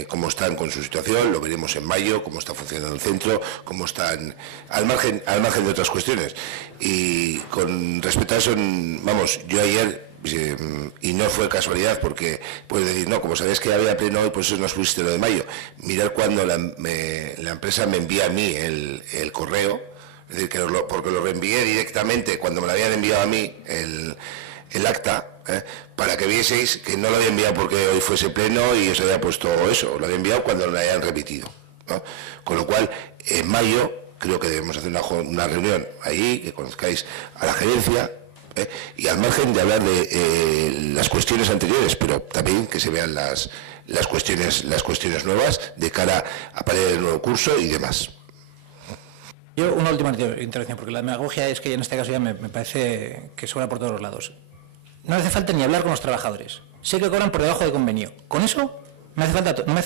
cómo están con su situación. Lo veremos en mayo, cómo está funcionando el centro, cómo están, al margen de otras cuestiones. Y con respecto a eso, vamos, yo ayer, y no fue casualidad, porque puedes decir, no, como sabéis que había pleno hoy, pues eso no fuiste lo de mayo. Mirar cuando la empresa me envía a mí el correo. Es decir, porque lo reenvié directamente cuando me lo habían enviado a mí el acta, para que vieseis que no lo había enviado porque hoy fuese pleno y os había puesto eso, lo había enviado cuando lo hayan repetido, ¿no? Con lo cual, en mayo creo que debemos hacer una reunión ahí, que conozcáis a la gerencia, y al margen de hablar de las cuestiones anteriores, pero también que se vean las cuestiones nuevas de cara a para el nuevo curso y demás. Yo una última intervención, porque la demagogia es que en este caso ya me parece que sobra por todos los lados. No hace falta ni hablar con los trabajadores. Sé que cobran por debajo de convenio. Con eso no me hace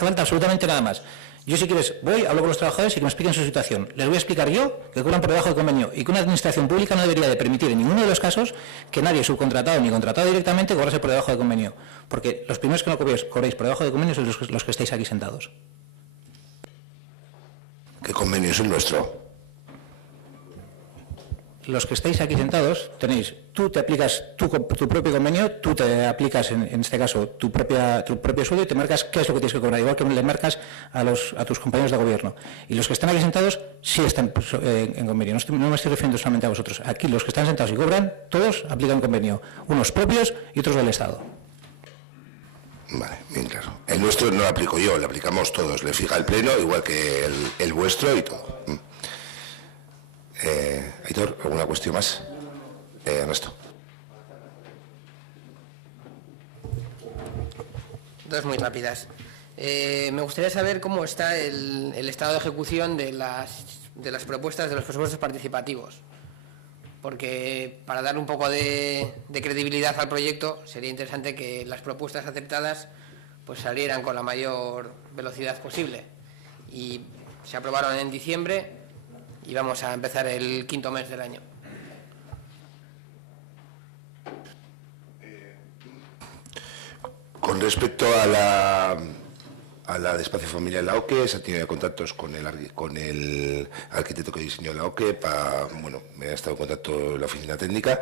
falta absolutamente nada más. Yo, si quieres, hablo con los trabajadores y que me expliquen su situación. Les voy a explicar yo que cobran por debajo de convenio y que una administración pública no debería de permitir en ninguno de los casos que nadie subcontratado ni contratado directamente cobrase por debajo de convenio. Porque los primeros que no cobréis por debajo de convenio sois los que estáis aquí sentados. ¿Qué convenio es el nuestro? Los que estáis aquí sentados tú te aplicas tu propio convenio, tú te aplicas en este caso tu propio sueldo y te marcas qué es lo que tienes que cobrar, igual que le marcas a tus compañeros de gobierno. Y los que están aquí sentados sí están en convenio, no me estoy refiriendo solamente a vosotros. Aquí los que están sentados y cobran, todos aplican convenio, unos propios y otros del Estado. Vale, bien claro. El nuestro no lo aplico yo, lo aplicamos todos, le fija el pleno, igual que el vuestro y todo. Aitor, ¿alguna cuestión más? Ernesto. 2 muy rápidas. Me gustaría saber cómo está el estado de ejecución de las propuestas de los presupuestos participativos, porque para dar un poco de credibilidad al proyecto sería interesante que las propuestas aceptadas pues salieran con la mayor velocidad posible. Y se aprobaron en diciembre y vamos a empezar el 5.º mes del año. Con respecto a la de espacio familiar en la OCE, se ha tenido contactos con el arquitecto que diseñó la OCE, me ha estado en contacto la oficina técnica,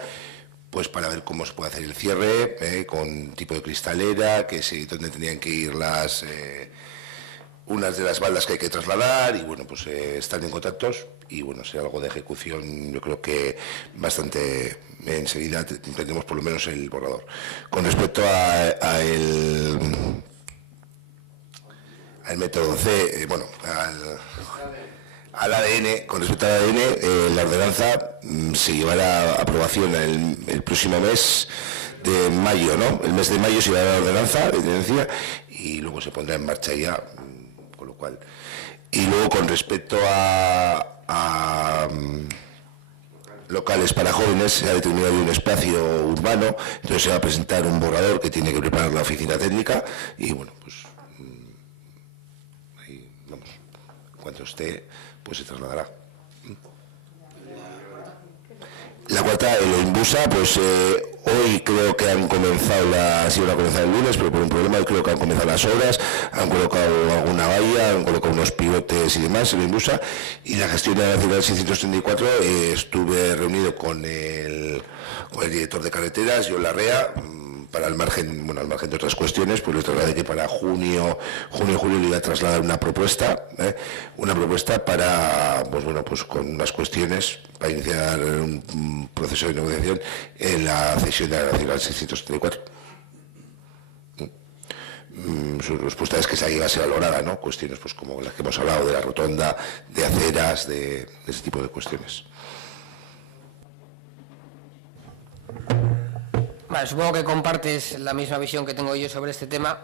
pues para ver cómo se puede hacer el cierre, con tipo de cristalera, dónde tendrían que ir unas de las baldas que hay que trasladar, y bueno, pues están en contactos y bueno, será algo de ejecución, yo creo que bastante enseguida tendremos por lo menos el borrador. Con respecto al método C, al ADN, con respecto al ADN, la ordenanza se llevará a aprobación el próximo mes de mayo, ¿no? El mes de mayo se llevará la ordenanza de tenencia y luego se pondrá en marcha ya. Y luego, con respecto a locales para jóvenes, se ha determinado un espacio urbano, entonces se va a presentar un borrador que tiene que preparar la oficina técnica y bueno, pues ahí vamos, en cuanto esté, pues se trasladará. La cuarta, el Imbusa, pues hoy creo que han comenzado sí van a comenzar el lunes, pero por un problema creo que han comenzado las obras, han colocado alguna valla, han colocado unos pivotes y demás en el Imbusa, y la gestión de la Nacional 634 estuve reunido con el director de carreteras, John Larrea, para el margen, bueno, al margen de otras cuestiones, pues les trasladé que para junio, julio le iba a trasladar una propuesta para, pues bueno, pues con unas cuestiones para iniciar un proceso de negociación en la cesión de la Nacional 634. Su respuesta es que esa iba a ser valorada, ¿no? Cuestiones pues como las que hemos hablado, de la rotonda, de aceras, de ese tipo de cuestiones. Vale, supongo que compartes la misma visión que tengo yo sobre este tema,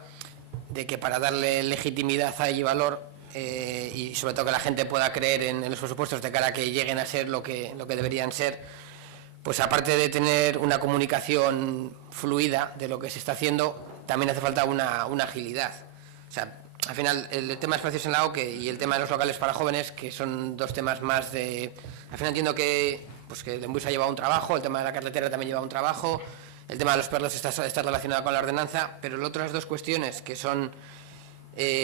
de que para darle legitimidad y valor, y sobre todo que la gente pueda creer en los presupuestos de cara a que lleguen a ser lo que deberían ser, pues aparte de tener una comunicación fluida de lo que se está haciendo, también hace falta una agilidad. O sea, al final el tema de espacios en la OCE y el tema de los locales para jóvenes, que son dos temas más de... Al final entiendo que el Embusa ha llevado un trabajo, el tema de la carretera también lleva un trabajo, el tema de los perros está relacionado con la ordenanza, pero las otras dos cuestiones que son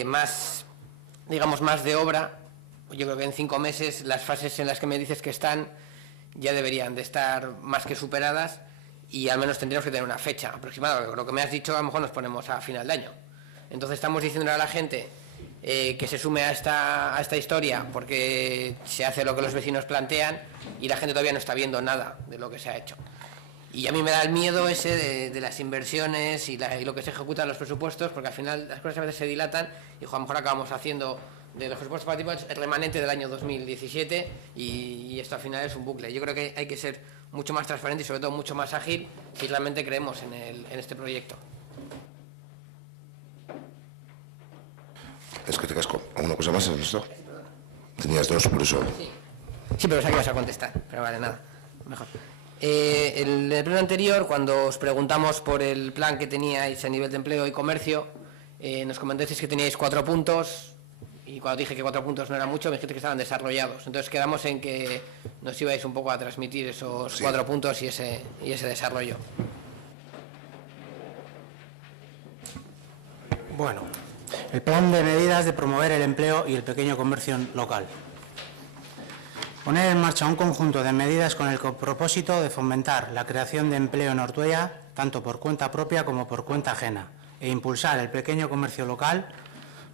más, digamos, más de obra, yo creo que en 5 meses las fases en las que me dices que están ya deberían de estar más que superadas, y al menos tendríamos que tener una fecha aproximada. Lo que me has dicho, a lo mejor nos ponemos a final de año. Entonces estamos diciendo a la gente que se sume a esta historia porque se hace lo que los vecinos plantean y la gente todavía no está viendo nada de lo que se ha hecho. Y a mí me da el miedo ese de las inversiones y lo que se ejecuta en los presupuestos, porque al final las cosas a veces se dilatan y a lo mejor acabamos haciendo de los presupuestos participativos el remanente del año 2017 y esto al final es un bucle. Yo creo que hay que ser mucho más transparente y sobre todo mucho más ágil si realmente creemos en este proyecto. Es que te casco. ¿Alguna cosa más en esto? Tenías 2, por eso. Sí, pero sé que vas a contestar, pero vale, nada, mejor. En el pleno anterior, cuando os preguntamos por el plan que teníais a nivel de empleo y comercio, nos comentasteis que teníais 4 puntos, y cuando dije que 4 puntos no era mucho, me dijiste que estaban desarrollados. Entonces quedamos en que nos ibais un poco a transmitir esos 4 puntos y ese desarrollo. Bueno, el plan de medidas de promover el empleo y el pequeño comercio local. Poner en marcha un conjunto de medidas con el propósito de fomentar la creación de empleo en Ortuella, tanto por cuenta propia como por cuenta ajena, e impulsar el pequeño comercio local.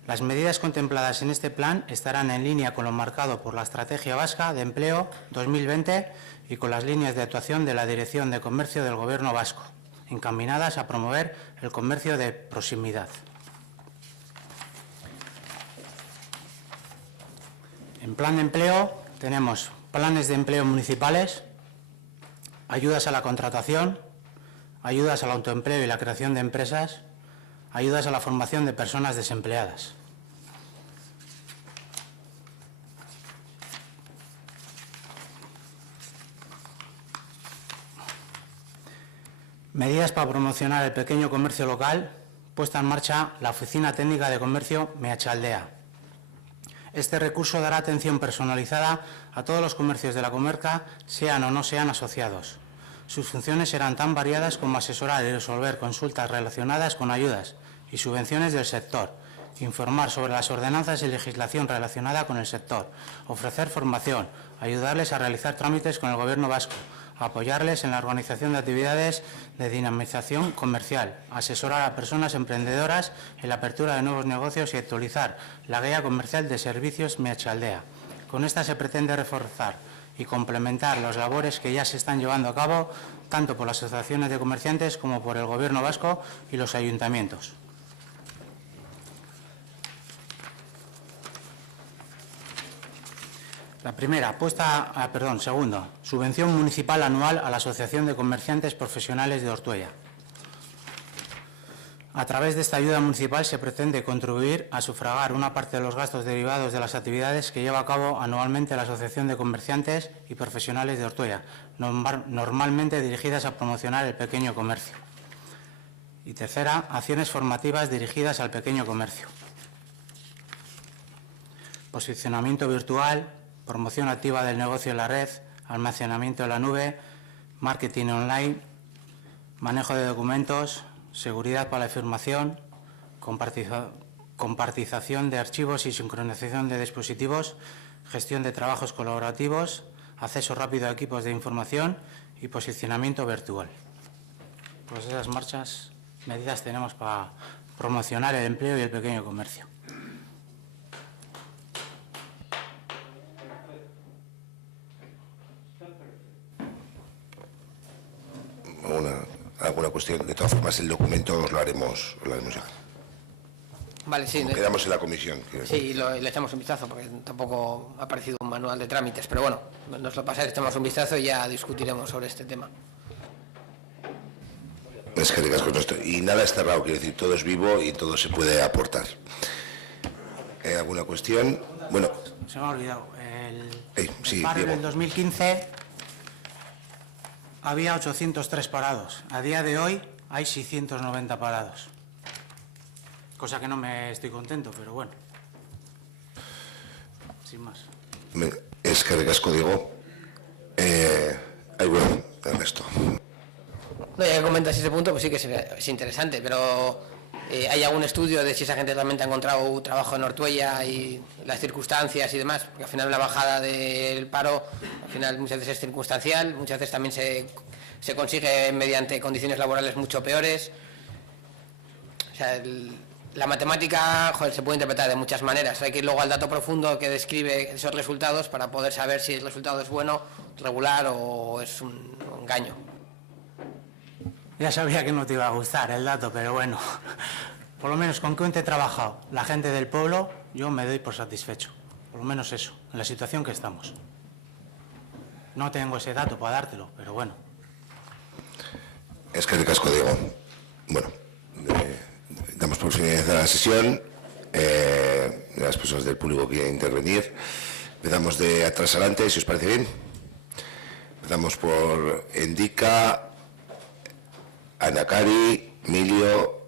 Las medidas contempladas en este plan estarán en línea con lo marcado por la Estrategia Vasca de Empleo 2020 y con las líneas de actuación de la Dirección de Comercio del Gobierno vasco, encaminadas a promover el comercio de proximidad. En plan de empleo tenemos planes de empleo municipales, ayudas a la contratación, ayudas al autoempleo y la creación de empresas, ayudas a la formación de personas desempleadas. Medidas para promocionar el pequeño comercio local, puesta en marcha la Oficina Técnica de Comercio Meatzaldea. Este recurso dará atención personalizada a todos los comercios de la comarca, sean o no sean asociados. Sus funciones serán tan variadas como asesorar y resolver consultas relacionadas con ayudas y subvenciones del sector, informar sobre las ordenanzas y legislación relacionada con el sector, ofrecer formación, ayudarles a realizar trámites con el Gobierno vasco, apoyarles en la organización de actividades de dinamización comercial, asesorar a personas emprendedoras en la apertura de nuevos negocios y actualizar la guía comercial de servicios Meatzaldea. Con esta se pretende reforzar y complementar las labores que ya se están llevando a cabo tanto por las asociaciones de comerciantes como por el Gobierno vasco y los ayuntamientos. La primera, segundo, subvención municipal anual a la Asociación de Comerciantes Profesionales de Ortuella. A través de esta ayuda municipal se pretende contribuir a sufragar una parte de los gastos derivados de las actividades que lleva a cabo anualmente la Asociación de Comerciantes y Profesionales de Ortuella, normalmente dirigidas a promocionar el pequeño comercio. Y tercera, acciones formativas dirigidas al pequeño comercio. Posicionamiento virtual, promoción activa del negocio en la red, almacenamiento en la nube, marketing online, manejo de documentos, seguridad para la información, compartización de archivos y sincronización de dispositivos, gestión de trabajos colaborativos, acceso rápido a equipos de información y posicionamiento virtual. Pues esas marchas medidas tenemos para promocionar el empleo y el pequeño comercio. ¿Alguna cuestión? De todas formas, el documento os lo haremos llegar. Vale, sí. Como quedamos en la comisión. Sí, le echamos un vistazo, porque tampoco ha aparecido un manual de trámites, pero bueno, nos lo pasáis, echamos un vistazo y ya discutiremos sobre este tema. Es que digas con esto. Y nada es cerrado, quiero decir, todo es vivo y todo se puede aportar. ¿Alguna cuestión? Bueno. Se me ha olvidado. Sí, paro Diego. en el 2015 había 803 parados. A día de hoy hay 690 parados. Cosa que no me estoy contento, pero bueno. Sin más. Es que recasco, Diego. Bueno, Ernesto. No, ya que comentas ese punto, pues sí que es interesante, pero ¿hay algún estudio de si esa gente realmente ha encontrado trabajo en Ortuella y las circunstancias y demás? Porque al final la bajada del paro, al final muchas veces es circunstancial, muchas veces también se consigue mediante condiciones laborales mucho peores. O sea, la matemática, joder, se puede interpretar de muchas maneras. Hay que ir luego al dato profundo que describe esos resultados para poder saber si el resultado es bueno, regular o es un engaño. Ya sabía que no te iba a gustar el dato, pero bueno, por lo menos con que he trabajado la gente del pueblo, yo me doy por satisfecho. Por lo menos eso, en la situación que estamos. No tengo ese dato para dártelo, pero bueno. Es que recasco, Diego. Bueno, damos por finalizada la sesión. Las personas del público que quieren intervenir. Empezamos de atrás adelante, si os parece bien. Empezamos por Endica, Anacari, Emilio,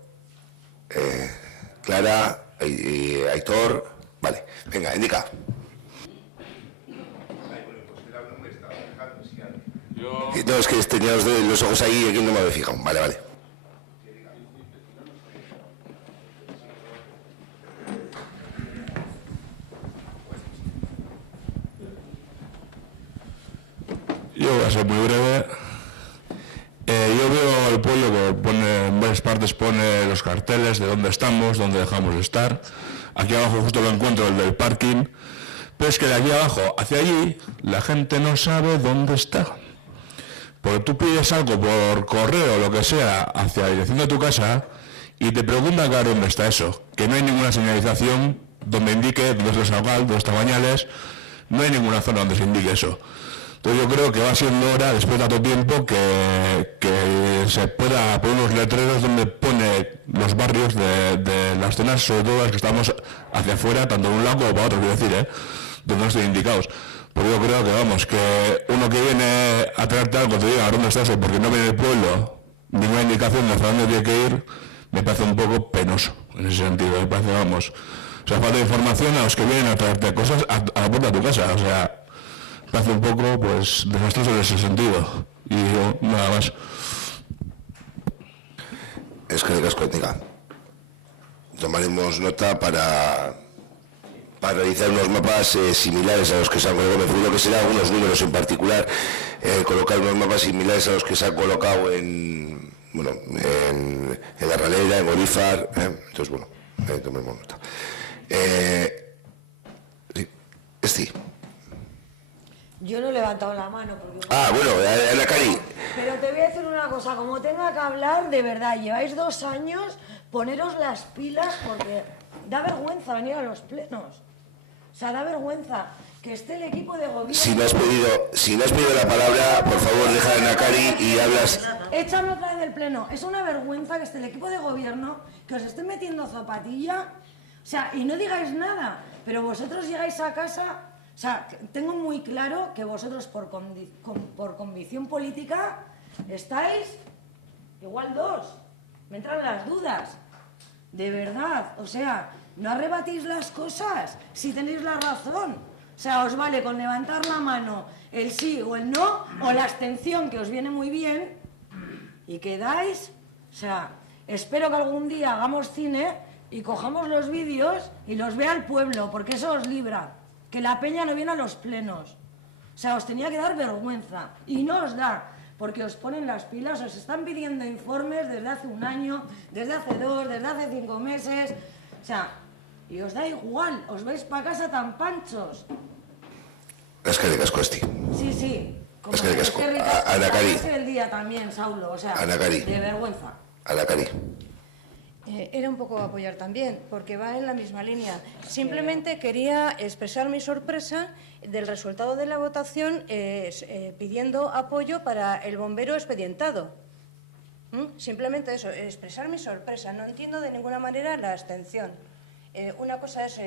Clara, Aitor. Vale, venga, Endica. No, es que tenía los ojos ahí y aquí no me había fijado. Vale. Yo voy a ser muy breve. Yo veo el pueblo que pone, en varias partes pone los carteles de dónde estamos, dónde dejamos de estar. Aquí abajo justo lo encuentro, el del parking. Pero es que de aquí abajo hacia allí la gente no sabe dónde está. Porque tú pides algo por correo o lo que sea hacia la dirección de tu casa y te preguntan claro dónde está eso. Que no hay ninguna señalización donde indique dónde está Saucal, dónde está Bañales. No hay ninguna zona donde se indique eso. Entonces yo creo que va siendo hora, después de tanto tiempo, que se pueda poner unos letreros donde pone los barrios de las zonas, sobre todo las que estamos hacia afuera, tanto de un lado como para otro, quiero decir, donde no estén indicados. Porque yo creo que, vamos, que uno que viene a traerte algo te diga dónde está eso, porque no viene del pueblo, ninguna indicación de hacia dónde tiene que ir, me parece un poco penoso, en ese sentido. Me parece, vamos, o sea, falta de información a los que vienen a traerte cosas a la puerta de tu casa, o sea, hace un poco, pues, desastroso en ese sentido. Y yo, nada más. Es que de casco, Endica. Tomaremos nota para realizar unos mapas similares a los que se han colocado, me que serán algunos números en particular, colocar unos mapas similares a los que se han colocado en la Ralera, en Bolívar, entonces bueno, tomemos nota. Sí, Yo no he levantado la mano porque... bueno, Anacari. Pero te voy a decir una cosa, como tenga que hablar, de verdad, lleváis 2 años, poneros las pilas porque da vergüenza venir a los plenos. O sea, da vergüenza que esté el equipo de gobierno... Si no has pedido la palabra, por favor, deja a Anacari y hablas... Échame otra vez del pleno. Es una vergüenza que esté el equipo de gobierno, que os esté metiendo zapatilla, o sea, y no digáis nada, pero vosotros llegáis a casa... O sea, tengo muy claro que vosotros por convicción política estáis igual 2. Me entran las dudas. De verdad, o sea, no arrebatís las cosas si tenéis la razón. O sea, os vale con levantar la mano el sí o el no, o la abstención, que os viene muy bien, y quedáis... O sea, espero que algún día hagamos cine y cojamos los vídeos y los vea el pueblo, porque eso os libra. Que la peña no viene a los plenos. O sea, os tenía que dar vergüenza. Y no os da. porque os ponen las pilas, os están pidiendo informes desde hace un año, desde hace 2, desde hace 5 meses, o sea, y os da igual, os vais para casa tan panchos. Es que ricasco, Esti. Sí, como Es que ricasco. Ana Cari. El día también, Saulo, o sea, Ana Cari. de vergüenza. Ana Cari. Era un poco apoyar también, porque va en la misma línea. Simplemente quería expresar mi sorpresa del resultado de la votación pidiendo apoyo para el bombero expedientado. Simplemente eso, expresar mi sorpresa. No entiendo de ninguna manera la abstención. Una cosa es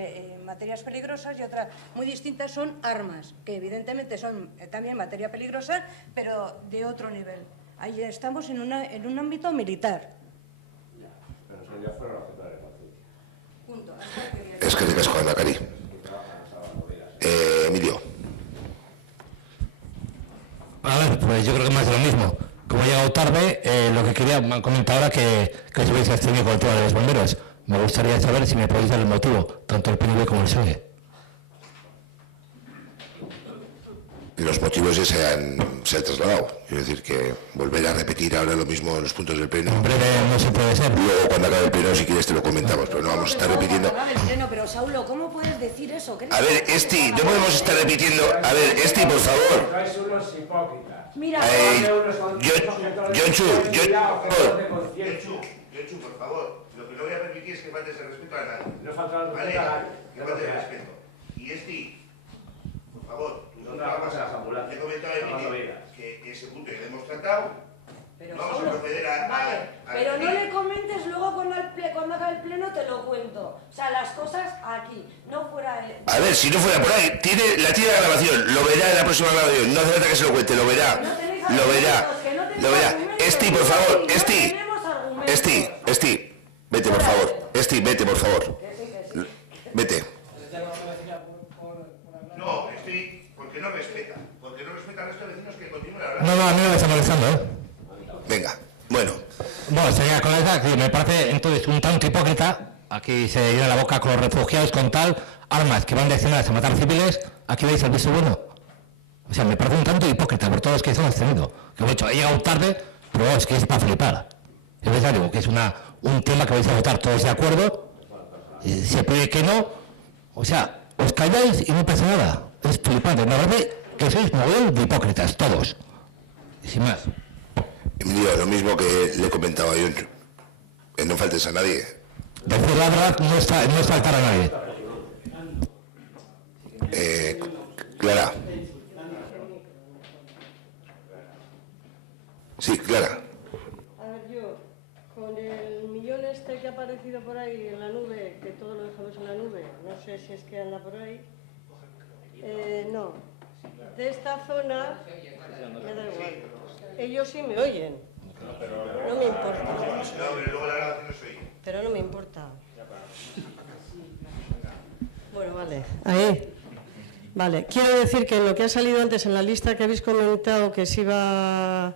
materias peligrosas y otra muy distinta son armas, que evidentemente son también materia peligrosa, pero de otro nivel. Ahí estamos en un ámbito militar. Punto. Es que ricasco, Ana Cari. Emilio. A ver, pues yo creo que más de lo mismo. Como he llegado tarde, lo que quería comentar ahora que se hubiese abstenido con el tema de los bomberos. Me gustaría saber si me podéis dar el motivo, tanto el PNV como el PSOE. Los motivos ya se han trasladado. Es decir, que volver a repetir ahora lo mismo en los puntos del pleno. En breve no se puede ser. Luego, cuando acabe el pleno, si quieres te lo comentamos, pero no vamos a estar repitiendo. Pero Saulo, ¿cómo puedes decir eso? A ver, Esti, no podemos estar repitiendo. A ver, Esti, por favor. Sois unos hipócritas. Mira, Yonchu, por favor. Lo que no voy a permitir es que faltes el respeto a nadie. No falta el ¿Vale? respeto a nadie. Que faltes el respeto. Y Esti, por favor, ¿Dónde vamos a las ambulancias? he comentado a Emilio que ese punto ya lo hemos tratado. pero Vamos Saulo, a proceder a... vale, pero no le comentes luego cuando acabe el pleno te lo cuento. O sea, las cosas aquí, no fuera de... A ver, si no fuera por ahí, tiene la grabación, lo verá en la próxima grabación, no hace falta que se lo cuente, lo verá, lo verá. Esti, por favor, Esti, vete por favor, Esti, vete por favor, vete. No, Esti, porque no respeta al resto de vecinos que continúan hablando. No, a mí no me está molestando, ¿eh? Venga, bueno. Bueno, sería con esa que me parece entonces un tanto hipócrita. Aquí se llena la boca con los refugiados, con tal, armas que van destinadas a matar civiles. Aquí veis el visto bueno. O sea, me parece un tanto hipócrita por todos los que estamos teniendo. Que de hecho, he llegado tarde, pero es que es para flipar. Es verdad, digo, que es un tema que vais a votar todos de acuerdo. Se pide que no. O sea, os calláis y no pasa nada. Es flipante. Me parece que sois mogollón de hipócritas, todos. Y sin más. Emilio, lo mismo que le he comentado a Yonchu. No faltes a nadie. Decir la verdad no es faltar a nadie. Clara. Sí, Clara. A ver, yo, con el millón este que ha aparecido por ahí en la nube, que todo lo dejamos en la nube, no sé si es que anda por ahí, no. De esta zona, me da igual. Ellos sí me oyen. No me importa. Pero no me importa. Bueno, vale. Ahí. Vale. Quiero decir que lo que ha salido antes en la lista que habéis comentado que se iba a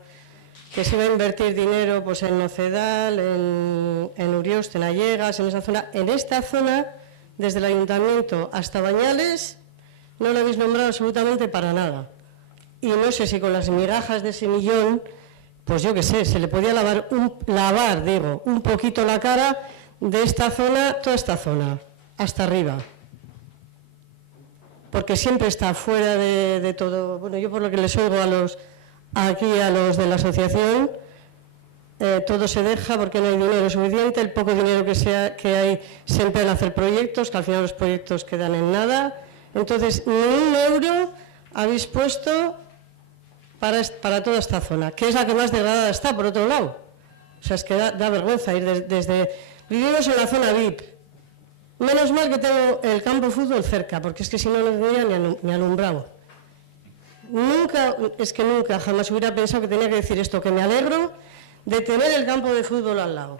invertir dinero pues en Nocedal, en Urioste, en Allegas, en esa zona. En esta zona, desde el ayuntamiento hasta Bañales, no lo habéis nombrado absolutamente para nada. Y no sé si con las migajas de ese millón, pues yo qué sé, se le podía lavar un poquito la cara de esta zona, toda esta zona, hasta arriba. Porque siempre está fuera de todo. Bueno, yo por lo que les oigo aquí a los de la asociación, todo se deja porque no hay dinero suficiente, el poco dinero que hay se emplea en hacer proyectos, que al final los proyectos quedan en nada. Entonces, ni un euro habéis puesto para toda esta zona, que es la que más degradada está, por otro lado. O sea, es que da vergüenza ir desde... Vivimos en la zona VIP. Menos mal que tengo el campo de fútbol cerca, porque es que si no, no tendría ni alumbrado. Nunca, jamás hubiera pensado que tenía que decir esto, que me alegro de tener el campo de fútbol al lado.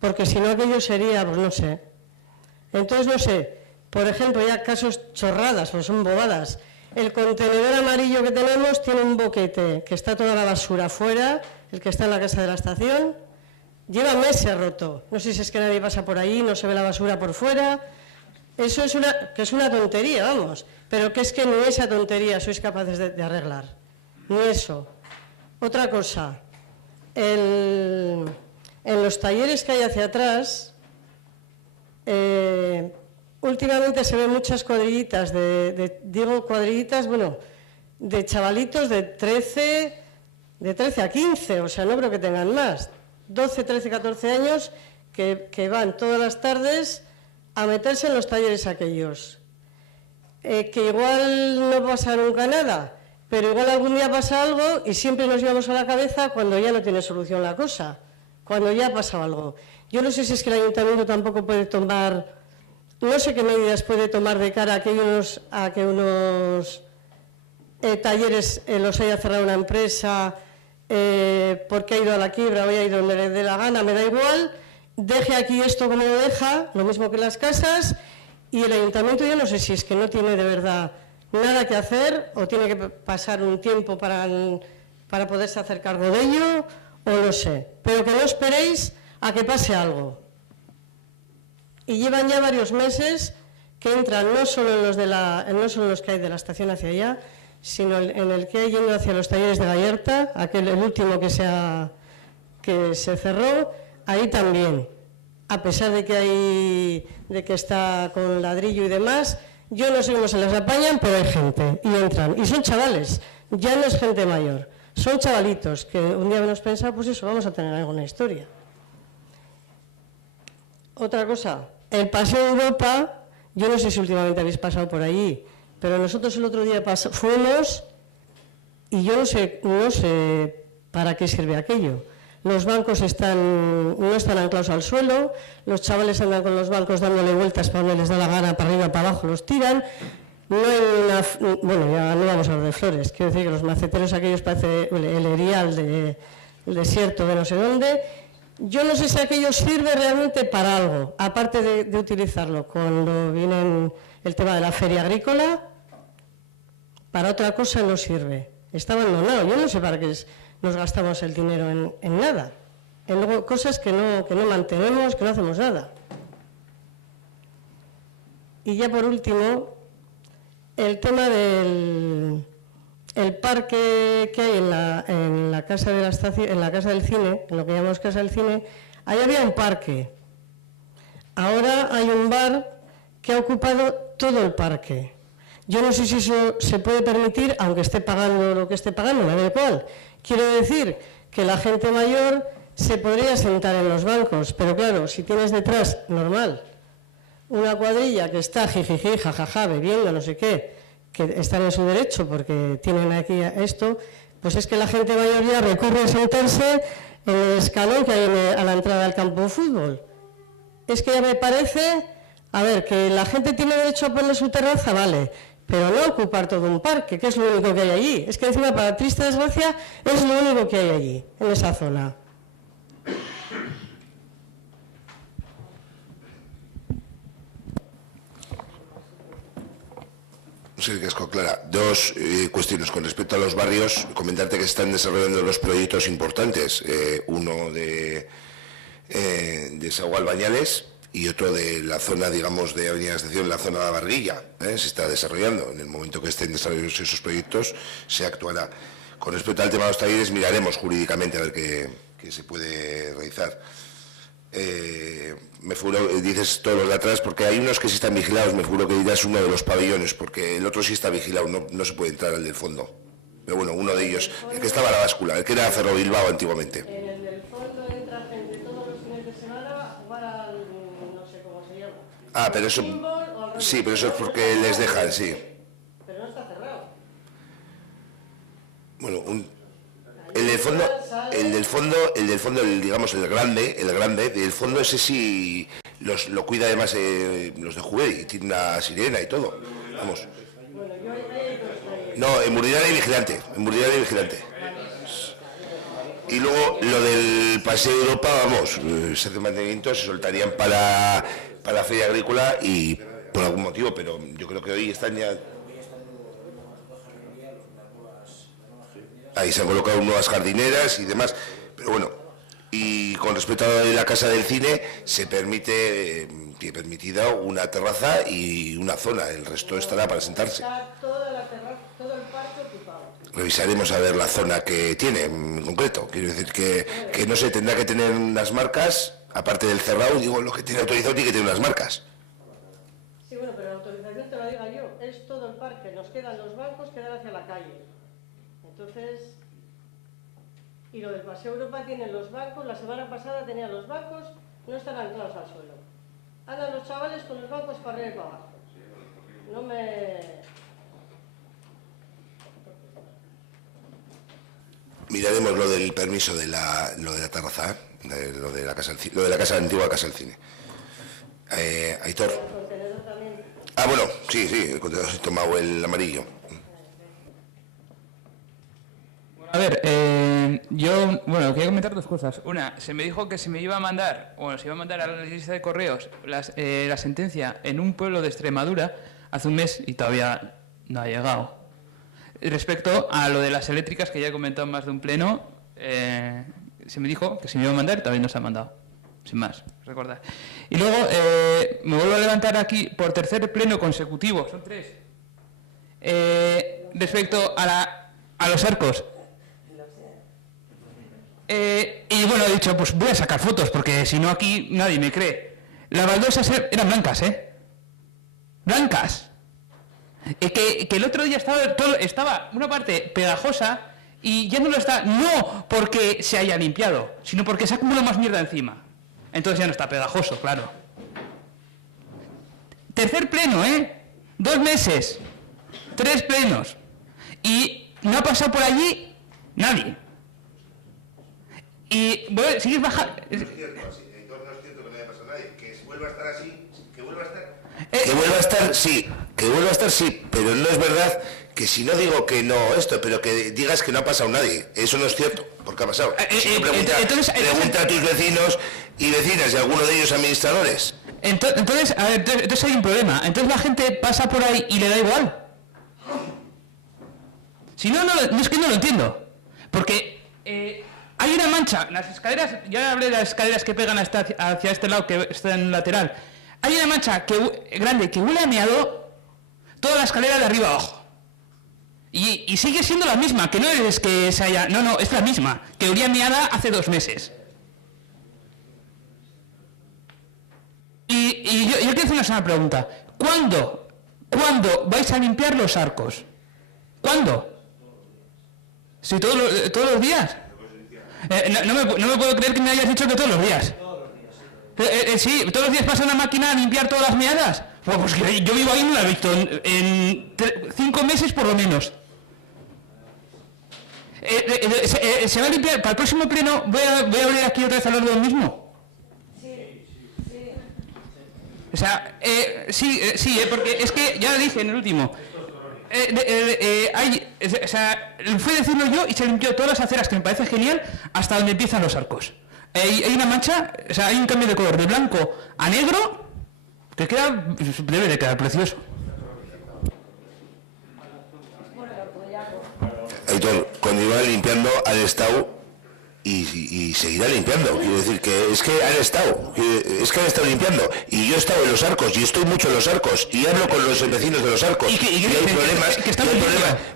Porque si no, aquello sería, pues no sé. Entonces, no sé, por ejemplo, ya casos chorradas, pues son bobadas. El contenedor amarillo que tenemos tiene un boquete, que está toda la basura afuera, el que está en la casa de la estación, lleva meses roto. No sé si es que nadie pasa por ahí, no se ve la basura por fuera. Eso es una tontería, vamos. Pero que es que ni esa tontería sois capaces de arreglar. Ni eso. Otra cosa, en los talleres que hay hacia atrás, últimamente se ven muchas cuadrillitas, digo cuadrillitas, bueno, de chavalitos de 13 a 15, o sea, no creo que tengan más, 12, 13, 14 años, que van todas las tardes a meterse en los talleres aquellos. Que igual no pasa nunca nada, pero igual algún día pasa algo y siempre nos llevamos a la cabeza cuando ya no tiene solución la cosa, cuando ya ha pasado algo. Yo no sé si es que el ayuntamiento tampoco puede tomar, no sé qué medidas puede tomar de cara a que unos talleres los haya cerrado una empresa porque ha ido a la quiebra o haya ido donde le dé la gana, me da igual, deje aquí esto como lo deja, lo mismo que las casas, y el ayuntamiento yo no sé si es que no tiene de verdad nada que hacer o tiene que pasar un tiempo para poderse hacer cargo de ello, o no sé, pero que no esperéis a que pase algo. Y llevan ya varios meses que entran no solo en los que hay de la estación hacia allá, sino en el que hay yendo hacia los talleres de Gallarta, el último que se cerró, ahí también, a pesar de que está con ladrillo y demás, yo no sé cómo se las apañan, pero hay gente, y entran, y son chavales, ya no es gente mayor, son chavalitos, que un día menos pensado, pues eso, vamos a tener alguna historia. Otra cosa, el Paseo de Europa, yo no sé si últimamente habéis pasado por allí, pero nosotros el otro día fuimos y yo no sé para qué sirve aquello. Los bancos no están anclados al suelo, los chavales andan con los bancos dándole vueltas para donde les da la gana, para arriba, para abajo, los tiran. No hay bueno, ya no vamos a hablar de flores, quiero decir que los maceteros aquellos parece el erial del desierto de no sé dónde. Yo no sé si aquello sirve realmente para algo, aparte de utilizarlo cuando viene el tema de la feria agrícola, para otra cosa no sirve. Está abandonado, yo no sé para qué nos gastamos el dinero en nada, en cosas que no mantenemos, que no hacemos nada. Y ya por último, el tema del parque que hay en la casa de la estación, en la casa del cine, en lo que llamamos casa del cine, ahí había un parque. Ahora hay un bar que ha ocupado todo el parque. Yo no sé si eso se puede permitir, aunque esté pagando lo que esté pagando, me da igual. Quiero decir que la gente mayor se podría sentar en los bancos, pero claro, si tienes detrás, normal, una cuadrilla que está jijiji, jajaja, bebiendo, no sé qué, que están en su derecho porque tienen aquí esto, pues es que la gente mayor ya recurre a sentarse en el escalón que hay a la entrada del campo de fútbol. Es que ya me parece, a ver, que la gente tiene derecho a poner su terraza, vale, pero no ocupar todo un parque, que es lo único que hay allí. Es que encima, para triste desgracia, es lo único que hay allí, en esa zona. Sí, Casco, Clara. Dos cuestiones. Con respecto a los barrios, comentarte que se están desarrollando dos proyectos importantes. Uno de Sagual-Bañales y otro de la zona, digamos, de Avenida Estación, la zona de la Barguilla. Se está desarrollando. En el momento que estén desarrollados esos proyectos, se actuará. Con respecto al tema de los talleres, miraremos jurídicamente a ver qué se puede realizar. Me figuro, dices todos los de atrás, porque hay unos que sí están vigilados, me figuro que dirás uno de los pabellones, porque el otro sí está vigilado, no se puede entrar al del fondo. Pero bueno, uno de ellos, el que estaba a la báscula, el que era Ferro Bilbao antiguamente. En el del fondo entra gente todos los fines de semana a jugar al, no sé cómo se llama. Ah, pero eso, sí, pero eso es porque les dejan, sí. Pero no está cerrado. Bueno, el del fondo, digamos el grande, del fondo ese sí lo cuida además los de Jugué, y tiene una sirena y todo, vamos. No, en Murdinal hay vigilante, Y luego lo del Paseo de Europa, vamos, se hace mantenimiento, se soltarían para la feria agrícola y por algún motivo, pero yo creo que hoy están ya... Ahí se han colocado nuevas jardineras y demás, pero bueno, y con respecto a la casa del cine, se tiene permitida una terraza y una zona, el resto estará para sentarse. Está toda la terraza, todo el parque ocupado. revisaremos a ver la zona que tiene en concreto. Quiero decir que no sé, tendrá que tener unas marcas, aparte del cerrado, digo, lo que tiene autorizado tiene que tener unas marcas. Sí, bueno, pero la autorización te la diga yo, es todo el parque, nos quedan los bancos que dan hacia la calle. Entonces, y lo del Paseo Europa tienen los bancos, la semana pasada tenían los bancos, no están anclados al suelo. Andan los chavales con los bancos para arriba y para abajo. No me... Miraremos lo del permiso de lo de la terraza, lo de la casa antigua, Casa del Cine. Aitor. Ah, bueno, sí, el contenedor, he tomado el amarillo. A ver, yo, quería comentar dos cosas. Una, se me dijo que se me iba a mandar, se iba a mandar a la lista de correos la sentencia en un pueblo de Extremadura hace un mes y todavía no ha llegado. Respecto a lo de las eléctricas, que ya he comentado en más de un pleno, se me dijo que se me iba a mandar y todavía no se ha mandado. Sin más, recordar. Y luego me vuelvo a levantar aquí por tercer pleno consecutivo, son 3. Respecto a los arcos. Y bueno, he dicho, pues voy a sacar fotos, porque si no aquí nadie me cree. Las baldosas eran blancas, blancas. Que el otro día estaba una parte pegajosa y ya no lo está, no porque se haya limpiado, sino porque se acumula más mierda encima. Entonces ya no está pegajoso, claro. Tercer pleno, 2 meses, 3 plenos. Y no ha pasado por allí nadie. Y sigues bajando. No es cierto, no es cierto que no haya pasado nadie. Que vuelva a estar así, que vuelva a estar. Que vuelva a estar, sí. Que vuelva a estar, sí, pero no es verdad que si no digo que no pero que digas que no ha pasado nadie. Eso no es cierto, porque ha pasado. Pregunta a tus vecinos y vecinas, y alguno de ellos administradores. Entonces hay un problema. Entonces la gente pasa por ahí y le da igual. Si no, es que no lo entiendo. Porque hay una mancha, las escaleras, ya hablé de las escaleras que pegan hacia este lado, que está en el lateral. Hay una mancha grande que huele a meado toda la escalera de arriba abajo. Y sigue siendo la misma, que no es que se haya... No, es la misma, que olía meada hace 2 meses. Y yo quiero hacer una sola pregunta. ¿Cuándo vais a limpiar los arcos? ¿Cuándo? ¿Si todos los días? No me puedo creer que me hayas dicho que todos los días. Sí, todos los días pasa una máquina a limpiar todas las meadas. Pues yo vivo ahí y no la he visto en 5 meses por lo menos. ¿Se va a limpiar? Para el próximo pleno voy a abrir aquí otra vez a hablar de lo mismo. O sea, porque es que ya lo dije en el último. Fui a decirlo yo y se limpió todas las aceras, que me parece genial, hasta donde empiezan los arcos. Hay una mancha, hay un cambio de color de blanco a negro que debe de quedar precioso. Aitor, cuando iba limpiando al estado y seguirá limpiando, quiero decir que es que han estado limpiando, y yo he estado en los arcos y estoy mucho en los arcos y hablo con los vecinos de los arcos y hay problemas,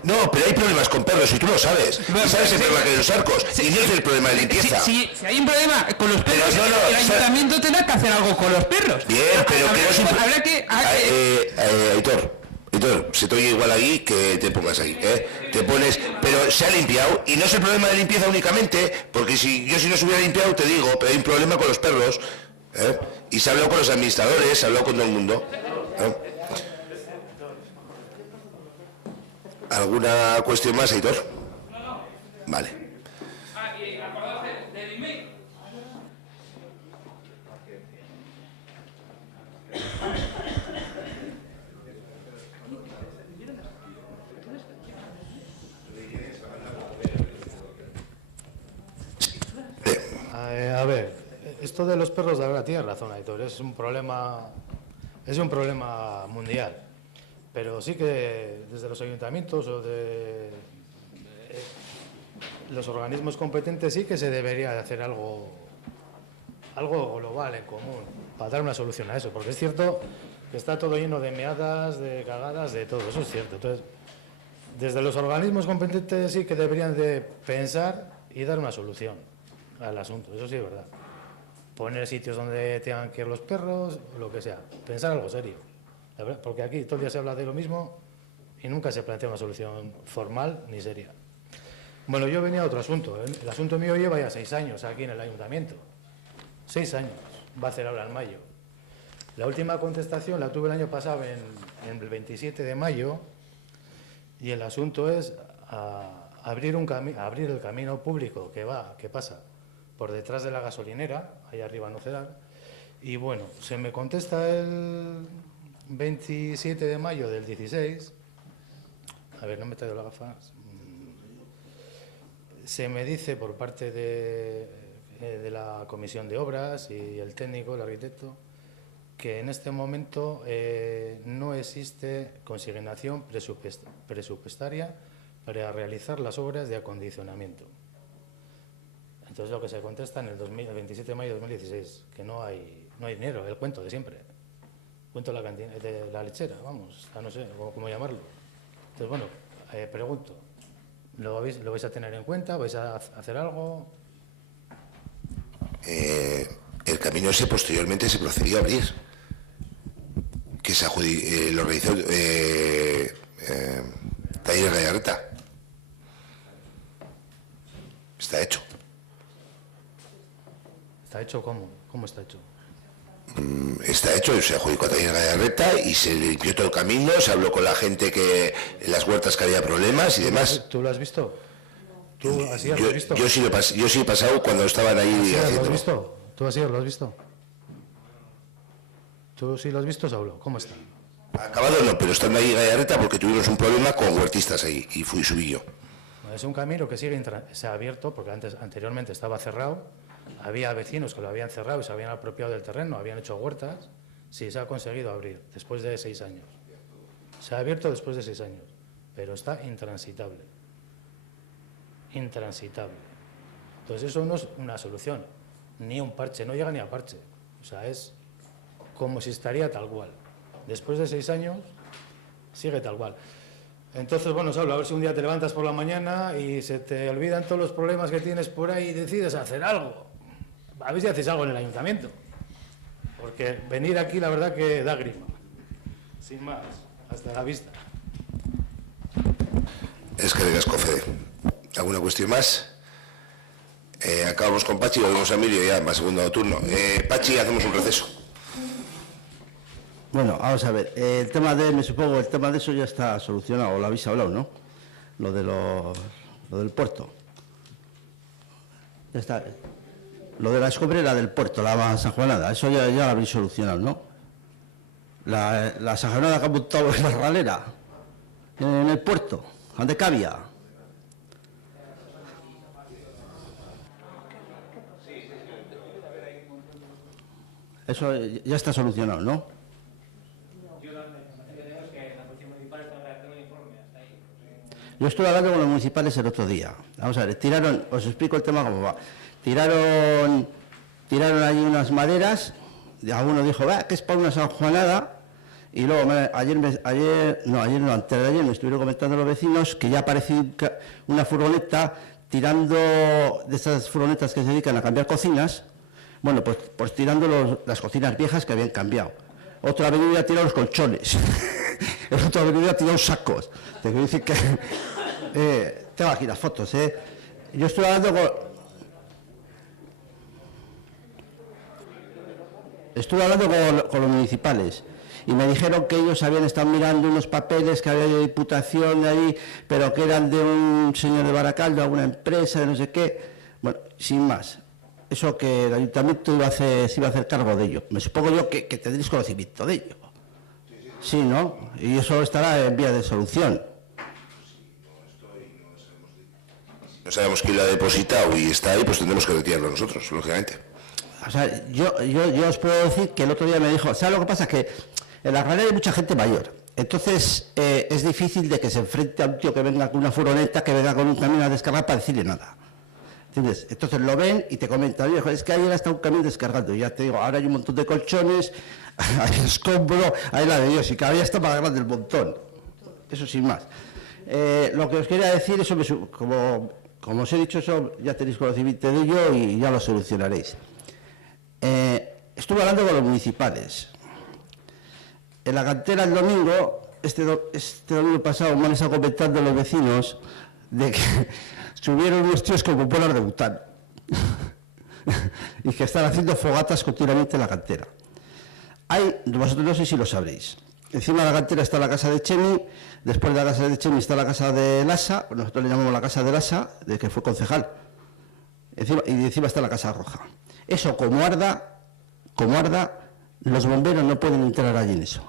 no, pero hay problemas con perros y tú lo sabes, y sabes el problema que hay en los arcos y no es el problema de limpieza. Si hay un problema con los perros, el ayuntamiento tendrá que hacer algo con los perros. Bien, pero habrá que Aitor, se te oye igual ahí que te pongas ahí, te pones, pero se ha limpiado y no es el problema de limpieza únicamente, porque si no se hubiera limpiado te digo, pero hay un problema con los perros, y se ha hablado con los administradores, se ha hablado con todo el mundo. ¿Alguna cuestión más, Aitor? Vale. A ver, esto de los perros, de verdad, tiene razón, Aitor, es un problema mundial, pero sí que desde los ayuntamientos o de los organismos competentes sí que se debería de hacer algo global, en común, para dar una solución a eso, porque es cierto que está todo lleno de meadas, de cagadas, de todo, eso es cierto. Entonces, desde los organismos competentes sí que deberían de pensar y dar una solución al asunto, eso sí es verdad. Poner sitios donde tengan que ir los perros, lo que sea. Pensar algo serio. La verdad, porque aquí todo el día se habla de lo mismo y nunca se plantea una solución formal ni seria. Bueno, yo venía a otro asunto. El asunto mío lleva ya 6 años aquí en el ayuntamiento. 6 años. Va a ser ahora en mayo. La última contestación la tuve el año pasado en el 27 de mayo y el asunto es abrir el camino público que pasa por detrás de la gasolinera, ahí arriba en Ocedal, y bueno, se me contesta el 27 de mayo del 16, a ver, no me he traído las gafas, se me dice por parte de la Comisión de Obras y el técnico, el arquitecto, que en este momento no existe consignación presupuestaria para realizar las obras de acondicionamiento. Entonces lo que se contesta en el 27 de mayo de 2016, que no hay dinero, el cuento de siempre. Cuento de la lechera, vamos, no sé cómo llamarlo. Entonces, bueno, pregunto, ¿lo vais a tener en cuenta? ¿Vais a hacer algo? El camino ese posteriormente se procedió a abrir, que lo realizó Taller Gallarreta. Está hecho. ¿Está hecho cómo? ¿Cómo está hecho? Está hecho, se adjudicó a Taller Gallarreta y se limpió todo el camino, se habló con la gente que en las huertas que había problemas y demás. ¿Tú lo has visto? ¿Tú así lo has visto? Yo sí he pasado cuando estaban ahí haciendo. ¿Lo has visto? ¿Tú así lo has visto? ¿Tú sí lo has visto, Saulo? ¿Cómo está? Acabado no, pero estando ahí Gallarreta porque tuvimos un problema con huertistas ahí y subí yo. Es un camino que se ha abierto porque anteriormente estaba cerrado. Había vecinos que lo habían cerrado y se habían apropiado del terreno, habían hecho huertas. Sí, se ha conseguido abrir después de 6 años. Se ha abierto después de 6 años, pero está intransitable. Intransitable. Entonces eso no es una solución, ni un parche, no llega ni a parche. O sea, es como si estaría tal cual. Después de 6 años, sigue tal cual. Entonces, bueno, Saulo, a ver si un día te levantas por la mañana y se te olvidan todos los problemas que tienes por ahí y decides hacer algo. A ver si haces algo en el ayuntamiento. Porque venir aquí, la verdad que da grima. Sin más, hasta la vista. Es que de Fede. ¿Alguna cuestión más? Acabamos con Pachi, volvemos a Emilio ya, más segundo turno. Pachi, hacemos un receso. Bueno, vamos a ver, el tema de eso ya está solucionado, lo habéis hablado, ¿no? Lo del puerto. Ya está. Lo de la escombrera del puerto, la sanjuanada, eso ya lo habéis solucionado, ¿no? La sanjuanada que ha montado en la ralera, en el puerto, donde cabía. Eso ya está solucionado, ¿no? Yo estuve hablando con los municipales el otro día. Vamos a ver, os explico el tema cómo va. Tiraron allí unas maderas, alguno dijo, que es para una sanjuanada, y luego antes de ayer me estuvieron comentando los vecinos que ya apareció una furgoneta tirando de esas furgonetas que se dedican a cambiar cocinas, bueno, pues tirando las cocinas viejas que habían cambiado. Otra avenida ha tirado los colchones. El otro avenida ha tirado sacos. Te quiero decir que... tengo aquí las fotos, Yo estoy hablando con los municipales y me dijeron que ellos habían estado mirando unos papeles que había de Diputación de ahí, pero que eran de un señor de Baracaldo, alguna empresa, de no sé qué. Bueno, sin más. Eso que el ayuntamiento se iba a hacer cargo de ello. Me supongo yo que tendréis conocimiento de ello. Sí, ¿no? Y eso estará en vía de solución. No sabemos quién lo ha depositado y está ahí, pues tendremos que retirarlo nosotros, lógicamente. O sea, yo os puedo decir que el otro día me dijo, ¿sabes lo que pasa? Que en la ralera hay mucha gente mayor. Entonces es difícil de que se enfrente a un tío que venga con una furgoneta, que venga con un camión a descargar para decirle nada. ¿Entiendes? Entonces lo ven y te comentan, viejo, es que ayer está un camión descargando. Y ya te digo, ahora hay un montón de colchones, hay escombro, hay la de Dios, y cada día está más grande el montón. Eso sin más. lo que os quería decir es sobre como os he dicho, eso ya tenéis conocimiento de ello y ya lo solucionaréis. Estuve hablando con los municipales. En la cantera el domingo, este domingo pasado, me han estado comentando los vecinos de que subieron unos tíos con bolas de butano y que están haciendo fogatas continuamente en la cantera. Vosotros no sé si lo sabréis. Encima de la cantera está la casa de Chemi, después de la casa de Chemi está la casa de Lasa, nosotros le llamamos la casa de Lasa, de que fue concejal, y encima está la Casa Roja. Eso, como arda, los bomberos no pueden entrar allí en eso.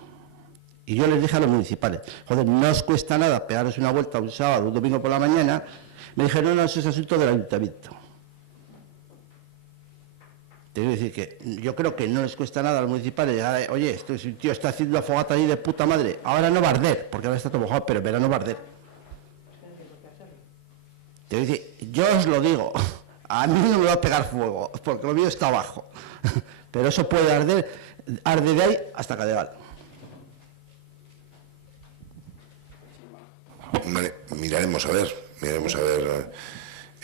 Y yo les dije a los municipales, joder, no os cuesta nada pegaros una vuelta un sábado, un domingo por la mañana. Me dijeron, no, eso es asunto del ayuntamiento. Te quiero decir que yo creo que no les cuesta nada a los municipales. Oye, este tío está haciendo la fogata ahí de puta madre. Ahora no va a arder, porque ahora está todo mojado, pero en verano va a arder. Te quiero decir, yo os lo digo, a mí no me va a pegar fuego, porque lo mío está abajo. Pero eso puede arder, arde de ahí hasta Cadegal. Vale, miraremos a ver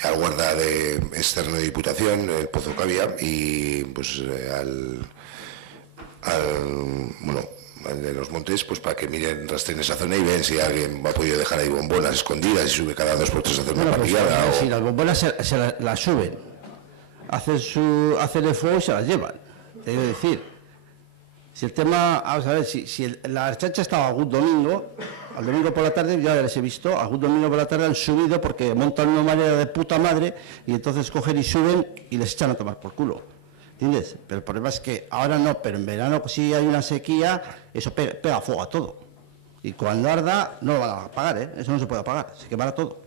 al guarda de externo de Diputación, el Pozo Cavia, y pues al de los Montes, pues para que miren, rastren esa zona y ven si alguien ha podido dejar ahí bombonas escondidas y sube cada 2 por 3 a hacer una parrillada. Pues, si las bombonas se las suben, hacen el fuego y se las llevan. Te quiero decir, si el tema, vamos a ver, si la chacha estaba algún domingo, al domingo por la tarde, ya les he visto, algún domingo por la tarde han subido porque montan una manera de puta madre y entonces cogen y suben y les echan a tomar por culo. ¿Entiendes? Pero el problema es que ahora no, pero en verano si hay una sequía, eso pega fuego a todo. Y cuando arda, no lo van a apagar, ¿eh? Eso no se puede apagar, se quemará todo.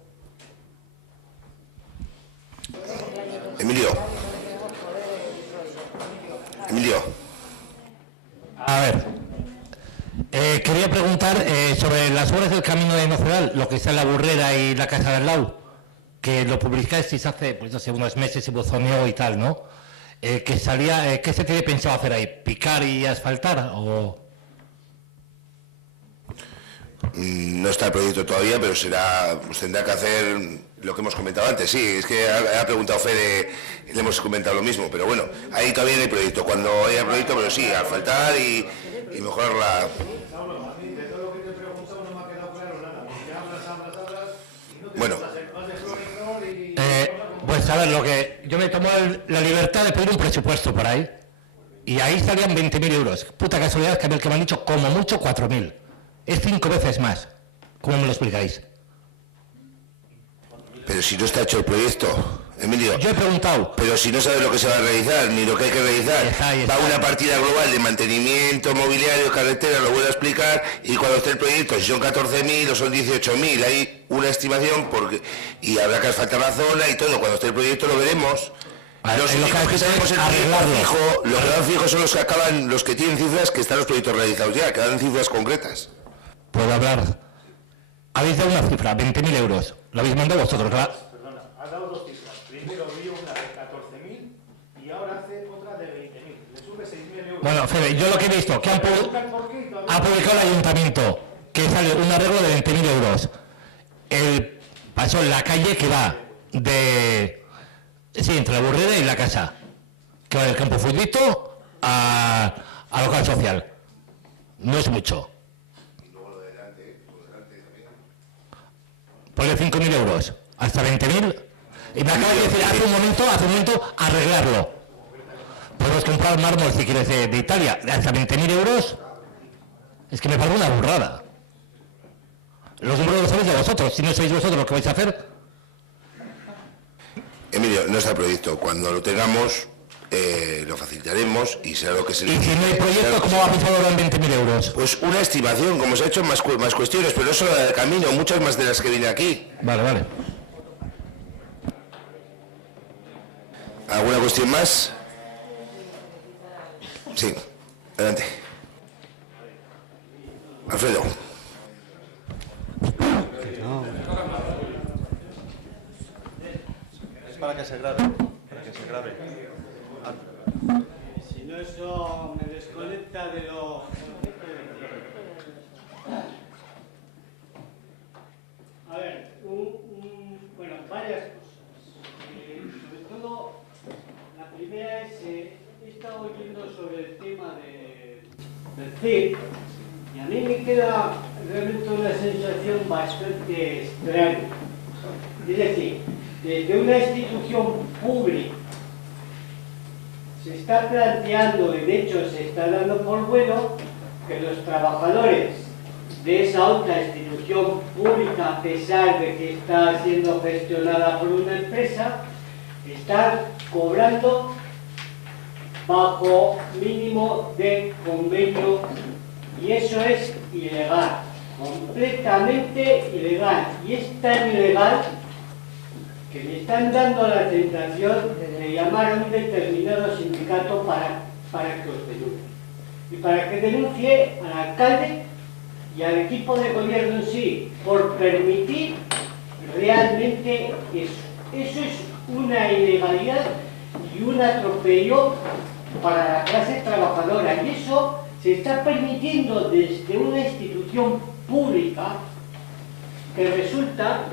Emilio. A ver, quería preguntar sobre las obras del Camino de Nocedal, lo que está en la Burrera y la Casa del Lau, que lo publicasteis hace, pues no sé, unos meses y buzoneo y tal, ¿no? Que salía, ¿qué se tiene pensado hacer ahí? ¿Picar y asfaltar o...? No está el proyecto todavía, pero pues tendrá que hacer lo que hemos comentado antes. Sí, es que ha preguntado Fede, le hemos comentado lo mismo, pero bueno, ahí todavía no hay proyecto. Cuando haya proyecto, pero sí, asfaltar y mejorar la... Bueno. Pues a ver, lo que yo me tomo la libertad de pedir un presupuesto por ahí, y ahí salían 20.000 euros. Puta casualidad que me han dicho como mucho 4.000. Es 5 veces más. ¿Cómo me lo explicáis? Pero si no está hecho el proyecto, Emilio. Yo he preguntado. Pero si no sabes lo que se va a realizar, ni lo que hay que realizar. Va una partida global de mantenimiento, mobiliario, carretera, lo vuelvo a explicar, y cuando esté el proyecto, si son 14.000 o son 18.000, hay una estimación, y habrá que asfaltar la zona y todo. Cuando esté el proyecto lo veremos. Los únicos que tenemos el proyecto fijo, los que dan fijos son los que acaban, los que tienen cifras, que están los proyectos realizados ya, que dan cifras concretas. Puedo hablar. Habéis dado una cifra, 20.000 euros. Lo habéis mandado vosotros, ¿verdad? Perdona, has dado 2 cifras. Primero vi una de 14.000 y ahora hace otra de 20.000. Le sube 6.000 euros. Bueno, Fede, yo lo que he visto, que ha publicado el ayuntamiento, que sale un arreglo de 20.000 euros. Pasó en la calle que va entre la Burrera y la casa, que va del campo futbolito a local social. No es mucho. Ponle 5.000 euros, hasta 20.000. Y me acaba de decir hace un momento, arreglarlo. Podemos comprar mármol, si quieres, de Italia, hasta 20.000 euros. Es que me parece una burrada. Los números los sabéis de vosotros. Si no sois vosotros lo que vais a hacer. Emilio, no está el proyecto. Cuando lo tengamos, lo facilitaremos y será lo que se... Y si no hay proyecto, ¿cómo va a valorar en 20.000 euros? Pues una estimación, como se ha hecho en más cuestiones, pero no solo la del camino, muchas más de las que viene aquí. Vale. ¿Alguna cuestión más? Sí, adelante. Alfredo. Es para que se grabe, Si no, eso me desconecta de lo... me queda realmente una sensación bastante extraña. Es decir, desde una institución pública se está planteando, de hecho se está dando por bueno, que los trabajadores de esa otra institución pública, a pesar de que está siendo gestionada por una empresa, están cobrando bajo mínimo de convenio, y eso es ilegal, completamente ilegal, y es tan ilegal que me están dando la tentación de llamar a un determinado sindicato para que os denuncie, y para que denuncie al alcalde y al equipo de gobierno en sí por permitir realmente eso. Eso es una ilegalidad y un atropello para la clase trabajadora, y eso se está permitiendo desde una institución pública, que resulta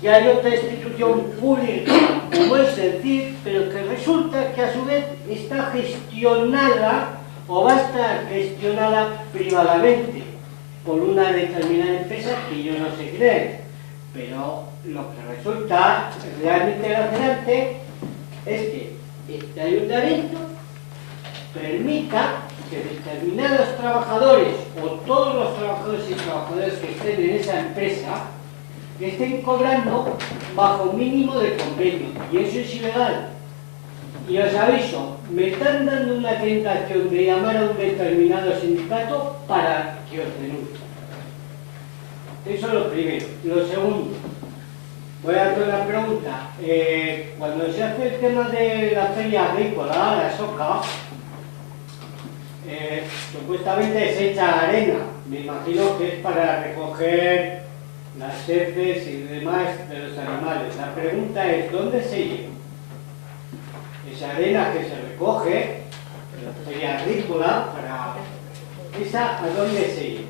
que hay otra institución pública como es el CID, pero que resulta que a su vez está gestionada o va a estar gestionada privadamente por una determinada empresa que yo no sé quién es, pero lo que resulta realmente fascinante es que este ayuntamiento permita que determinados trabajadores o todos los trabajadores y trabajadoras que estén en esa empresa estén cobrando bajo mínimo de convenio, y eso es ilegal. Y os aviso, me están dando una tentación de llamar a un determinado sindicato para que os denuncie. Eso es lo primero. Lo segundo, voy a hacer una pregunta. Cuando se hace el tema de la feria agrícola, la SOCA, supuestamente se echa arena. Me imagino que es para recoger las heces y demás de los animales. La pregunta es, ¿dónde se lleva esa arena que se recoge en la feria agrícola? ¿Esa a dónde se lleva?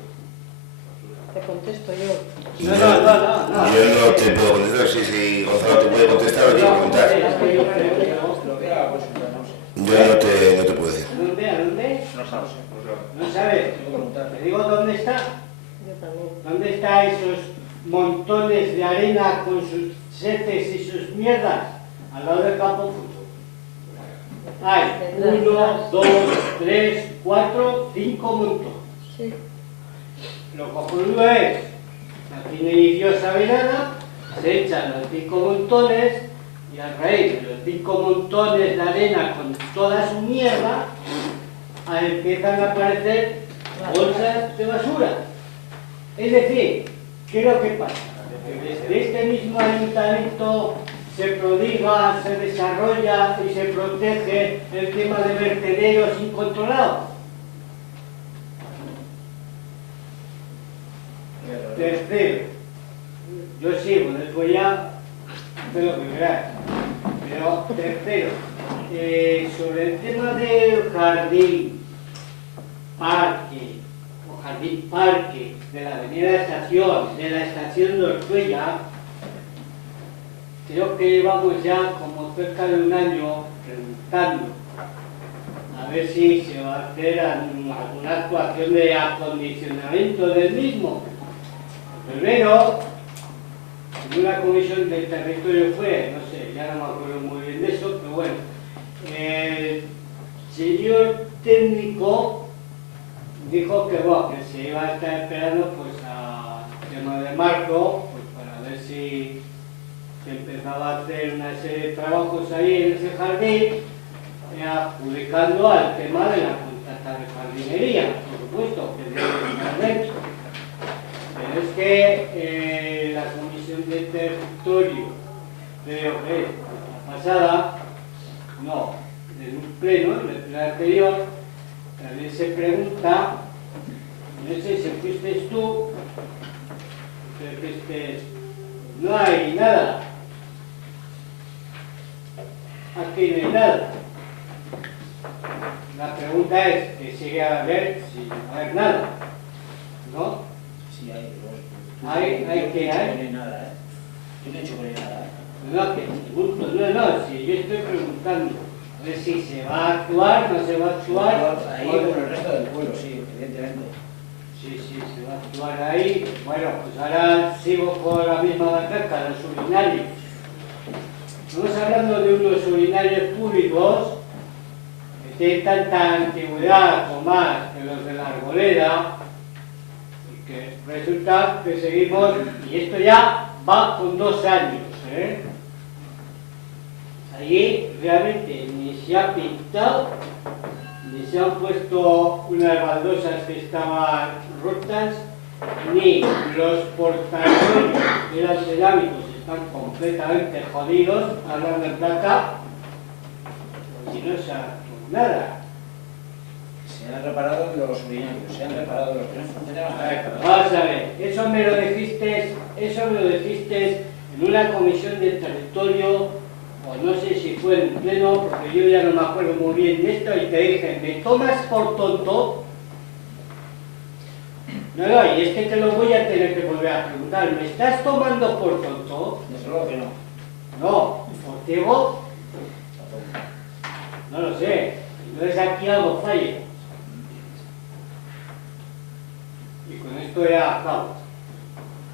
Te contesto yo. No. Yo no te puedo contestar. Si Gonzalo te puede contestar, lo quiero preguntar. Yo no te puedo decir. ¿A dónde? No sabes. ¿No sabes? Te digo dónde está. ¿Dónde están esos montones de arena con sus setes y sus mierdas? Al lado del campo de fútbol. Hay 1, 2, 3, 4, 5 montones. Sí. Lo cojonudo es, aquí ni Dios sabe nada, se echan los 5 montones y a raíz de los 5 montones de arena con toda su mierda, empiezan a aparecer bolsas de basura. Es decir, ¿qué es lo que pasa? Que desde este mismo ayuntamiento se prodiga, se desarrolla y se protege el tema de vertederos incontrolados. Tercero, yo sigo, después ya de lo que queráis. Pero tercero, sobre el tema del jardín parque de la avenida Estación, de la estación de Ortuella, creo que llevamos ya como cerca de un año preguntando a ver si se va a hacer alguna actuación de acondicionamiento del mismo. Primero, en una comisión del territorio fue, no sé, ya no me acuerdo muy bien de eso, pero bueno, el señor técnico dijo que, bueno, que se iba a estar esperando pues al tema de marco, pues para ver si se empezaba a hacer una serie de trabajos ahí en ese jardín, adjudicando al tema de la contrata de jardinería, por supuesto, que es el pero es que la Comisión de Territorio, creo que es la pasada, no, en un pleno, en el pleno anterior, también se pregunta, no sé si fuiste tú, no hay nada, aquí no hay nada. La pregunta es que sigue a ver si no hay nada, ¿no? Sí, hay, Hay que hay. No hay nada, ¿eh? Yo no he hecho con nada, ¿eh? No, si yo estoy preguntando a ver si se va a actuar, no se va a actuar. Ahí con el resto del pueblo, sí, evidentemente. Sí, se va a actuar ahí. Bueno, pues ahora sigo con la misma bandeja, los urinarios. Estamos hablando de unos urinarios públicos que tienen tanta antigüedad o más que los de la Arboleda, y que resulta que seguimos, y esto ya va con 2 años, ¿eh? Allí realmente ni se ha pintado, ni se han puesto unas baldosas que estaban rotas, ni los portafoliones que eran cerámicos están completamente jodidos, hablando en plata, y no se ha hecho nada. Se han reparado los urinarios, se han reparado los que no funcionaban. Vamos a ver, eso me lo dijiste en una comisión de territorio, o no sé si fue en pleno, porque yo ya no me acuerdo muy bien de esto, y te dije, ¿me tomas por tonto? No, y es que te lo voy a tener que volver a preguntar, ¿me estás tomando por tonto? Desde luego que no. No, por ciego, no lo sé, entonces aquí algo falla. Y con esto ya acabo.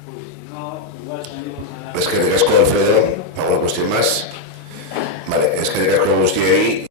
Pues si no, igual salimos a la... Es que ricasco, Alfredo. ¿Alguna cuestión más? Vale, es que ricasco, Agustín ahí.